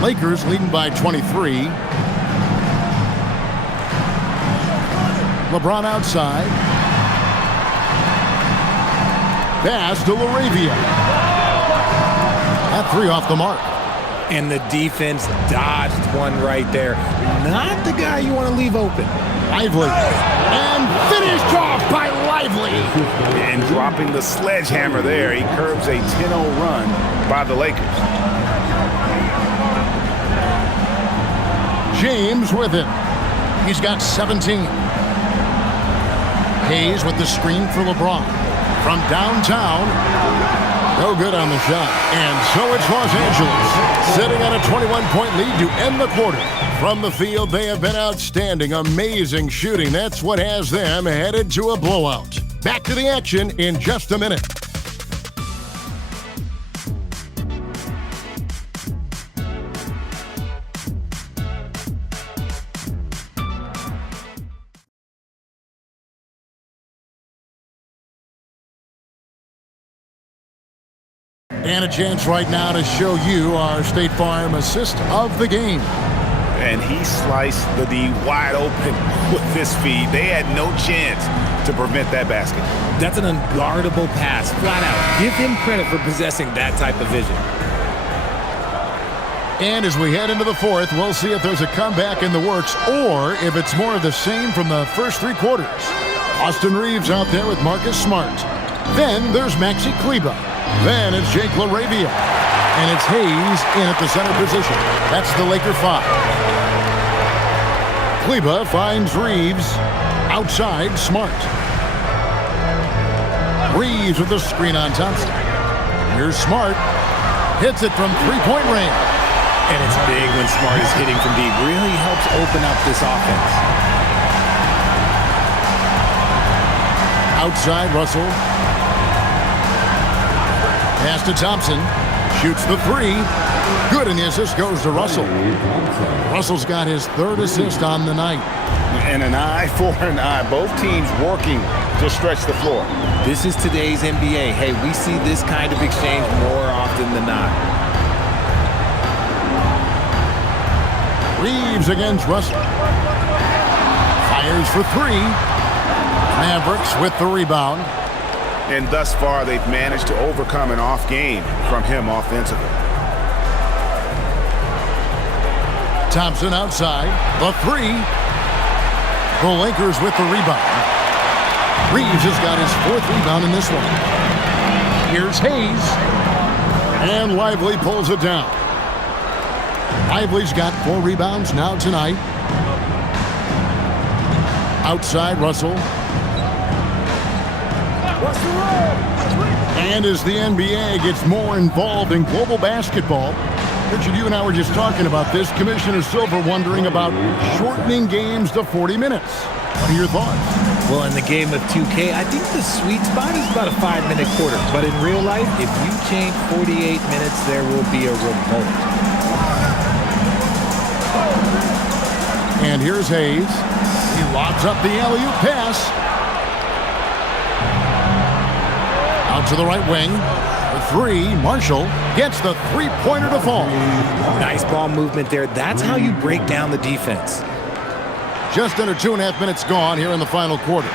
Lakers leading by 23. LeBron outside. Pass to Laravia. That 3 off the mark. And the defense dodged one right there. Not the guy you want to leave open. Lively. And finished off by Lively. And dropping the sledgehammer there, he curbs a 10-0 run by the Lakers. James with him. He's got 17. Hayes with the screen for LeBron. From downtown. No good on the shot. And so it's Los Angeles sitting on a 21-point lead to end the quarter. From the field, they have been outstanding. Amazing shooting. That's what has them headed to a blowout. Back to the action in just a minute. And a chance right now to show you our State Farm assist of the game. And he sliced the D wide open with this feed. They had no chance to prevent that basket. That's an unguardable pass, flat out. Give him credit for possessing that type of vision. And as we head into the fourth, we'll see if there's a comeback in the works or if it's more of the same from the first 3 quarters. Austin Reeves out there with Marcus Smart. Then there's Maxi Kleber. Then it's Jake LaRavia. And it's Hayes in at the center position. That's the Laker 5. Kleber finds Reeves. Outside, Smart. Reeves with the screen on Thompson. Here's Smart. Hits it from 3-point range. And it's big when Smart is hitting from deep. Really helps open up this offense. Outside, Russell. Pass to Thompson. Shoots the 3. Good, and the assist goes to Russell. Russell's got his 3rd assist on the night. And an eye for an eye. Both teams working to stretch the floor. This is today's NBA. Hey, we see this kind of exchange more often than not. Reeves against Russell. Fires for 3. Mavericks with the rebound. And thus far, they've managed to overcome an off game from him offensively. Thompson outside. The 3. The Lakers with the rebound. Reeves has got his 4th rebound in this one. Here's Hayes. And Lively pulls it down. Lively's got 4 rebounds now tonight. Outside, Russell. And as the NBA gets more involved in global basketball, Richard, you and I were just talking about this. Commissioner Silver wondering about shortening games to 40 minutes. What are your thoughts? Well, in the game of 2K, I think the sweet spot is about a 5-minute quarter. But in real life, if you change 48 minutes, there will be a revolt. And here's Hayes. He lobs up the alley-oop pass. Out to the right wing. The 3, Marshall gets the 3-pointer to fall. Nice ball movement there. That's how you break down the defense. Just under 2.5 minutes gone here in the final quarter.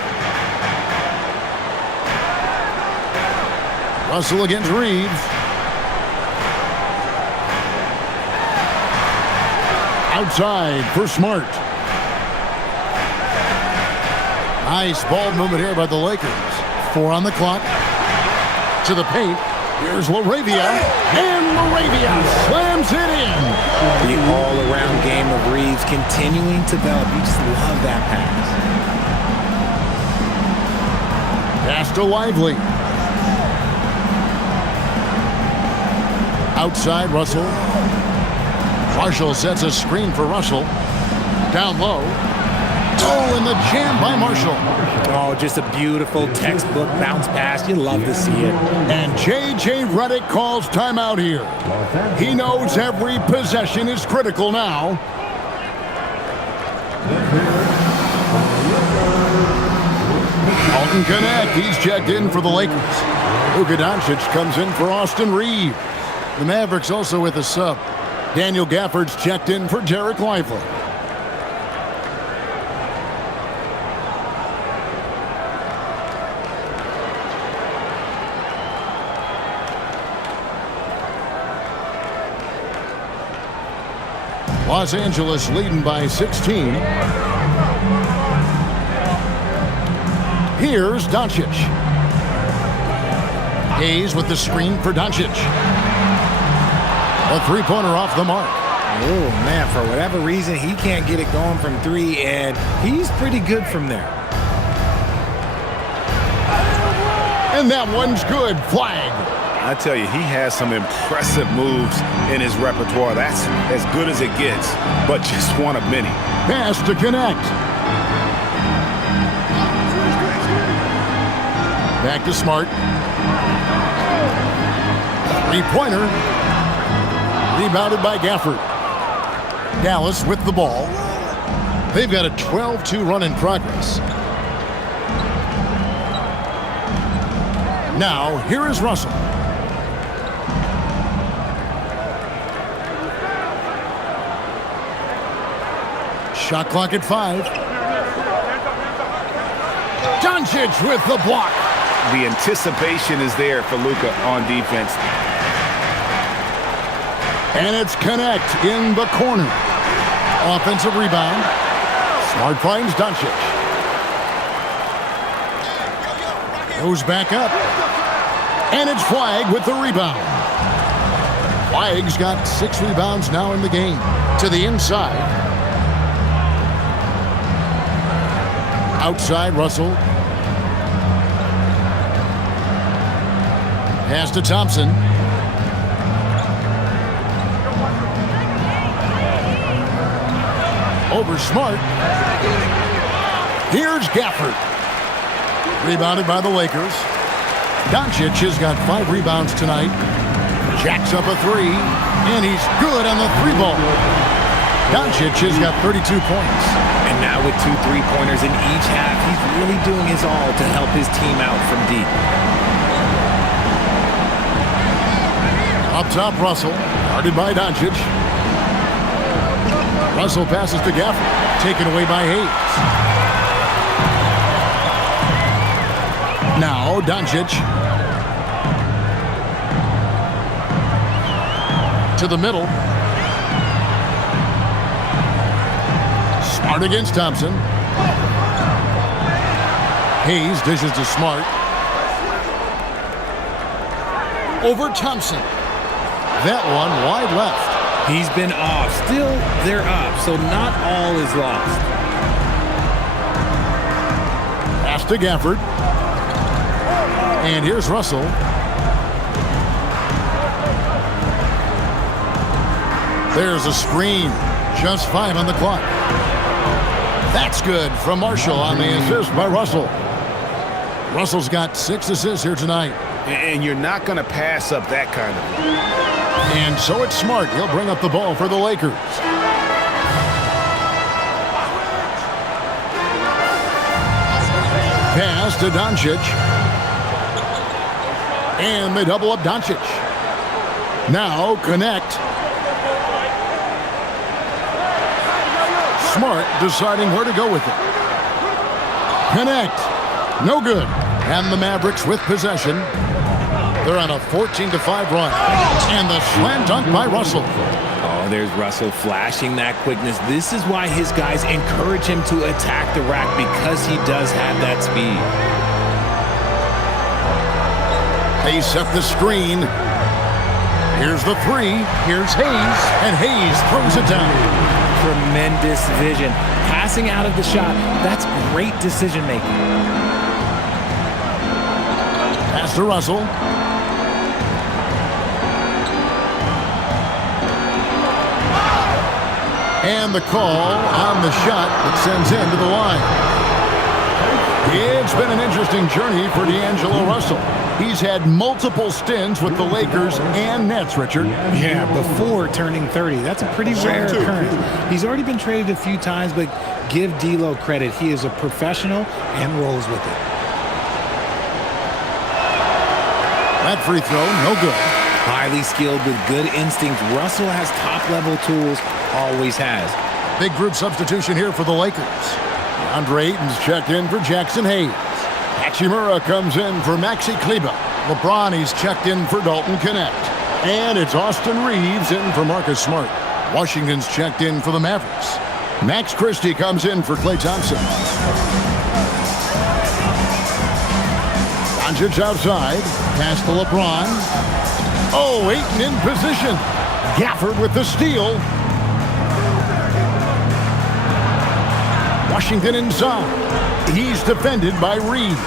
Russell against Reeves. Outside for Smart. Nice ball movement here by the Lakers. 4 on the clock. To the paint. Here's Laravia. And Laravia slams it in. The all-around game of Reeves continuing to develop. You just love that pass. Pass to Lively. Outside, Russell. Marshall sets a screen for Russell. Down low. Oh, and the jam by Marshall. Oh, just a beautiful textbook bounce pass. You love to see it. And J.J. Redick calls timeout here. He knows every possession is critical now. Alton Connect, he's checked in for the Lakers. Luka Doncic comes in for Austin Reeves. The Mavericks also with a sub. Daniel Gafford's checked in for Derek Lively. Los Angeles leading by 16. Here's Doncic. Hayes with the screen for Doncic. A three-pointer off the mark. Oh, man, for whatever reason, he can't get it going from 3, and he's pretty good from there. And that one's good. Flag. I tell you, he has some impressive moves in his repertoire. That's as good as it gets, but just one of many. Pass to Connect. Back to Smart. Three-pointer. Rebounded by Gafford. Dallas with the ball. They've got a 12-2 run in progress. Now, here is Russell. Shot clock at 5. Doncic with the block. The anticipation is there for Luka on defense. And it's Connect in the corner. Offensive rebound. Smart finds Doncic. Goes back up. And it's Flag with the rebound. Flag's got 6 rebounds now in the game. To the inside. Outside, Russell. Pass to Thompson. Over Smart. Here's Gafford. Rebounded by the Lakers. Doncic has got 5 rebounds tonight. Jacks up a 3. And he's good on the 3-ball. Doncic has got 32 points. And now with 2 3-pointers in each half, he's really doing his all to help his team out from deep. Up top, Russell. Guarded by Doncic. Russell passes to Gafford. Taken away by Hayes. Now, Doncic. To the middle. Smart against Thompson. Hayes dishes to Smart. Over Thompson. That one wide left. He's been off. Still, they're up, so not all is lost. Pass to Gafford. And here's Russell. There's a screen. Just 5 on the clock. That's good from Marshall on the assist by Russell. Russell's got 6 assists here tonight. And you're not going to pass up that kind of. And so it's Smart. He'll bring up the ball for the Lakers. Pass to Doncic. And they double up Doncic. Now Connect. Smart deciding where to go with it. Connect. No good. And the Mavericks with possession. They're on a 14-5 run. And the slam dunk by Russell. Oh, there's Russell flashing that quickness. This is why his guys encourage him to attack the rack, because he does have that speed. They set the screen. Here's the three. Here's Hayes. And Hayes throws it down. Tremendous vision. Passing out of the shot. That's great decision making. Pass to Russell. And the call on the shot that sends him to the line. It's been an interesting journey for D'Angelo Russell. He's had multiple stints with the Lakers and Nets, Richard. Yeah, before turning 30. That's a pretty rare occurrence. He's already been traded a few times, but give D'Lo credit. He is a professional and rolls with it. That free throw, no good. Highly skilled with good instinct. Russell has top-level tools, always has. Big group substitution here for the Lakers. DeAndre Ayton's checked in for Jackson Hayes. Hachimura comes in for Maxi Kleber. LeBron, he's checked in for Dalton Connect. And it's Austin Reeves in for Marcus Smart. Washington's checked in for the Mavericks. Max Christie comes in for Klay Thompson. Doncic outside. Pass to LeBron. Oh, Ayton in position. Gafford with the steal. Washington inside. He's defended by Reeves.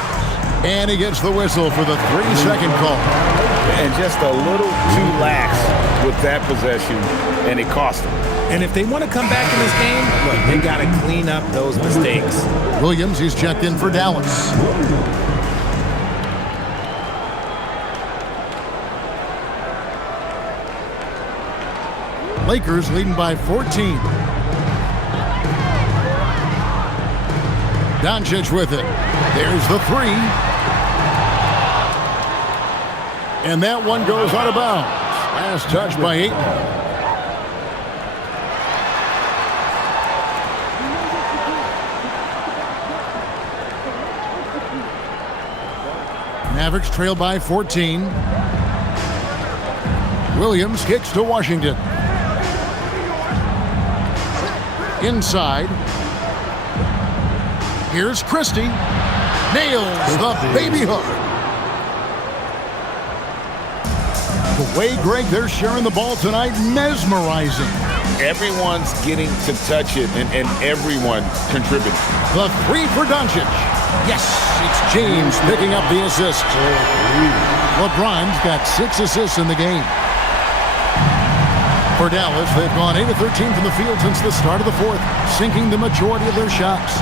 And he gets the whistle for the 3-second call. And just a little too lax with that possession, and it cost them. And if they want to come back in this game, look, they got to clean up those mistakes. Williams, he's checked in for Dallas. Lakers leading by 14. Doncic with it. There's the three. And that one goes out of bounds. Last touch by Ayton. Mavericks trail by 14. Williams kicks to Washington. Inside. Here's Christie. Nails the baby hook. The way, Greg, they're sharing the ball tonight, mesmerizing. Everyone's getting to touch it, and everyone contributing. The three for Doncic. Yes, it's James picking up the assist. LeBron's got 6 assists in the game. For Dallas, they've gone 8 of 13 from the field since the start of the fourth, sinking the majority of their shots.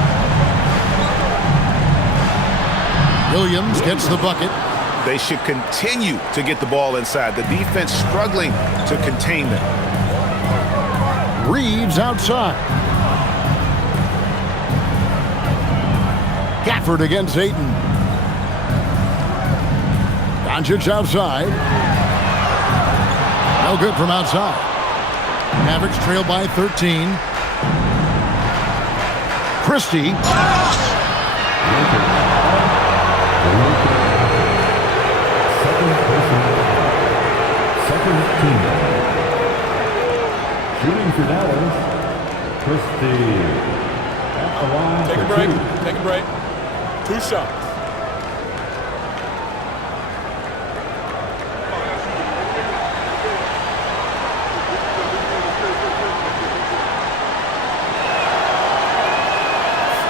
Williams gets the bucket. They should continue to get the ball inside. The defense struggling to contain them. Reeves outside. Gafford against Ayton. Doncic outside. No good from outside. Mavericks trail by 13. Christie. Second team. Shooting for Dallas, Christie. At the line Take for a break. two. Take a break. 2 shots.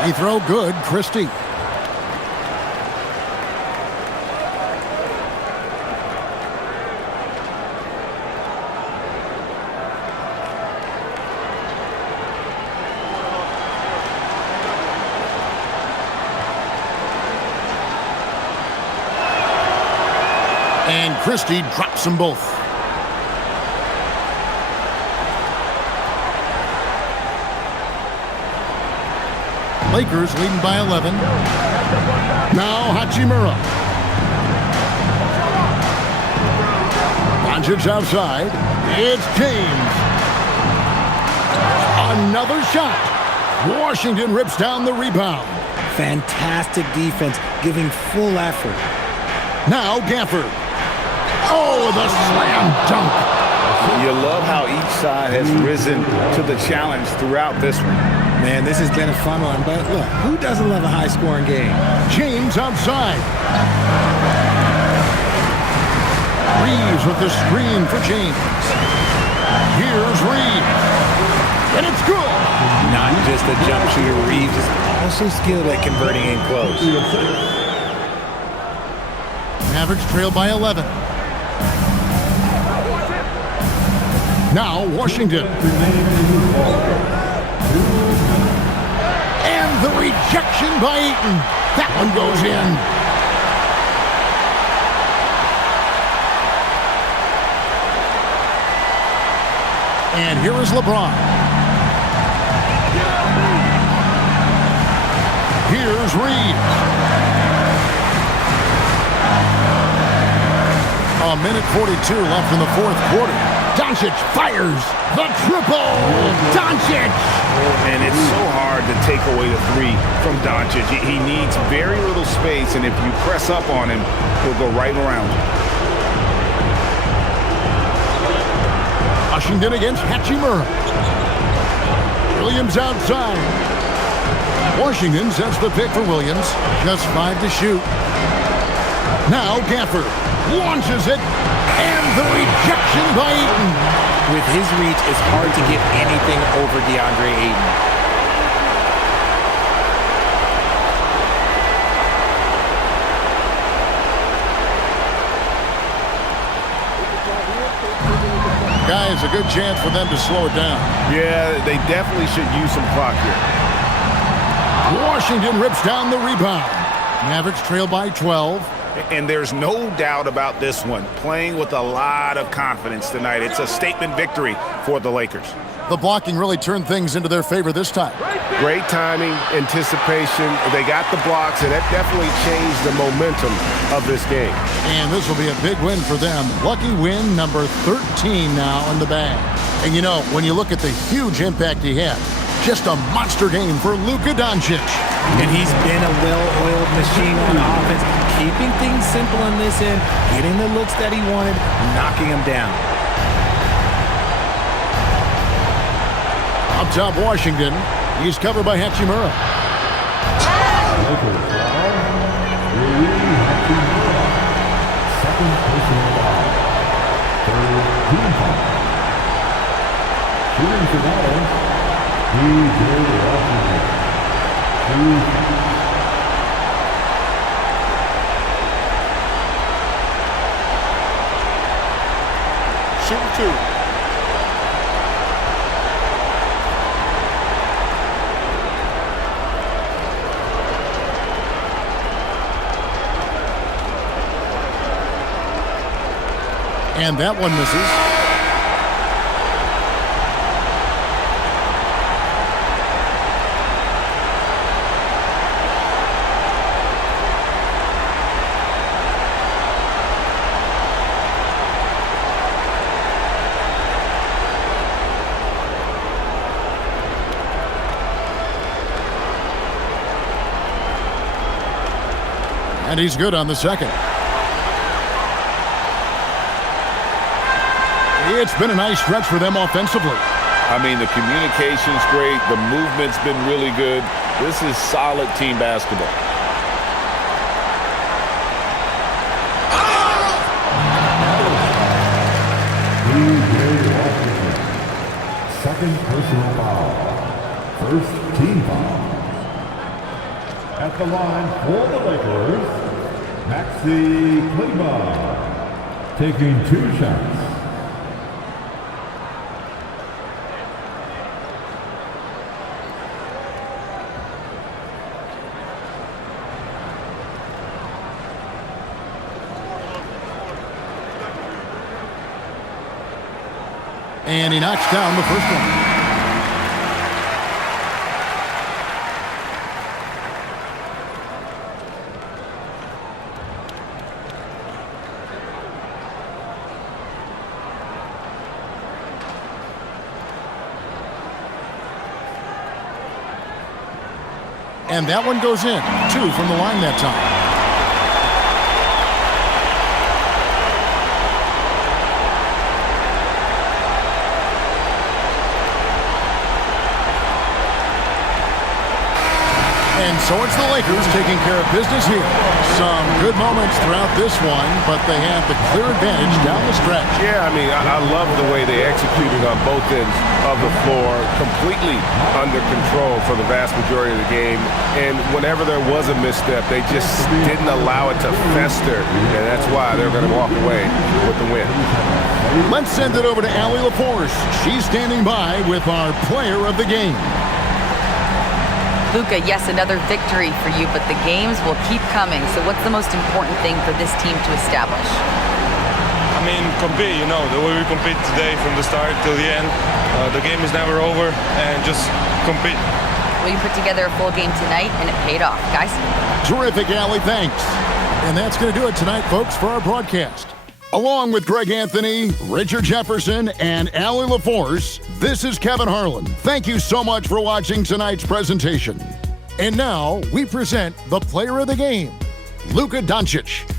Free throw good, Christie. And Christie drops them both. Lakers leading by 11. Now Hachimura. Doncic outside. It's James. Another shot. Washington rips down the rebound. Fantastic defense, giving full effort. Now Gafford. Oh, the slam dunk. You love how each side has risen to the challenge throughout this one. Man, this has been a fun one, but look, who doesn't love a high-scoring game? James outside. Reeves with the screen for James. Here's Reeves. And it's good. Not just a jump shooter, Reeves is also skilled at converting in close. Mavericks trail by 11. Now Washington. And the rejection by Ayton. That one goes in. And here is LeBron. Here's Reeves. A minute 42 left in the fourth quarter. Doncic fires the triple. Doncic. And it's so hard to take away the three from Doncic. He needs very little space, and if you press up on him, he'll go right around you. Washington against Hachimura. Williams outside. Washington sets the pick for Williams. Just 5 to shoot. Now Gafford launches it. And the rejection by Ayton. With his reach, it's hard to get anything over DeAndre Ayton. Guys, a good chance for them to slow it down. Yeah, they definitely should use some clock here. Washington rips down the rebound. Mavericks trail by 12. And there's no doubt about this one. Playing with a lot of confidence tonight. It's a statement victory for the Lakers. The blocking really turned things into their favor this time. Great timing, anticipation. They got the blocks, and that definitely changed the momentum of this game. And this will be a big win for them. Lucky win number 13 now in the bag. And you know, when you look at the huge impact he had, just a monster game for Luka Doncic. And he's been a well-oiled machine on offense, keeping things simple on this end, getting the looks that he wanted, knocking them down. Up top, Washington. He's covered by Hachimura. Lakers foul. Second personal foul. Third team foul. Shooting Cavaliers. DJ Washington. 2 Shoot 2. And that one misses. And he's good on the second. It's been a nice stretch for them offensively. I mean, the communication's great. The movement's been really good. This is solid team basketball. Second personal foul. First team foul. At the line for the Lakers, Maxi Kleber taking 2 shots. And he knocks down the first one. And that one goes in. 2 from the line that time. And so it's the Lakers taking care of business here. Some good moments throughout this one, but they have the clear advantage down the stretch. Yeah, I mean, I love the way they executed on both ends of the floor, completely under control for the vast majority of the game. And whenever there was a misstep, they just didn't allow it to fester. And that's why they're going to walk away with the win. Let's send it over to Allie LaForce. She's standing by with our player of the game. Luka, yes, another victory for you, but the games will keep coming. So what's the most important thing for this team to establish? I mean, compete, the way we compete today from the start till the end. The game is never over, and just compete. Well, you put together a full game tonight, and it paid off, guys. Terrific, Allie. Thanks. And that's going to do it tonight, folks, for our broadcast. Along with Greg Anthony, Richard Jefferson, and Allie LaForce, this is Kevin Harlan. Thank you so much for watching tonight's presentation. And now we present the player of the game, Luka Doncic.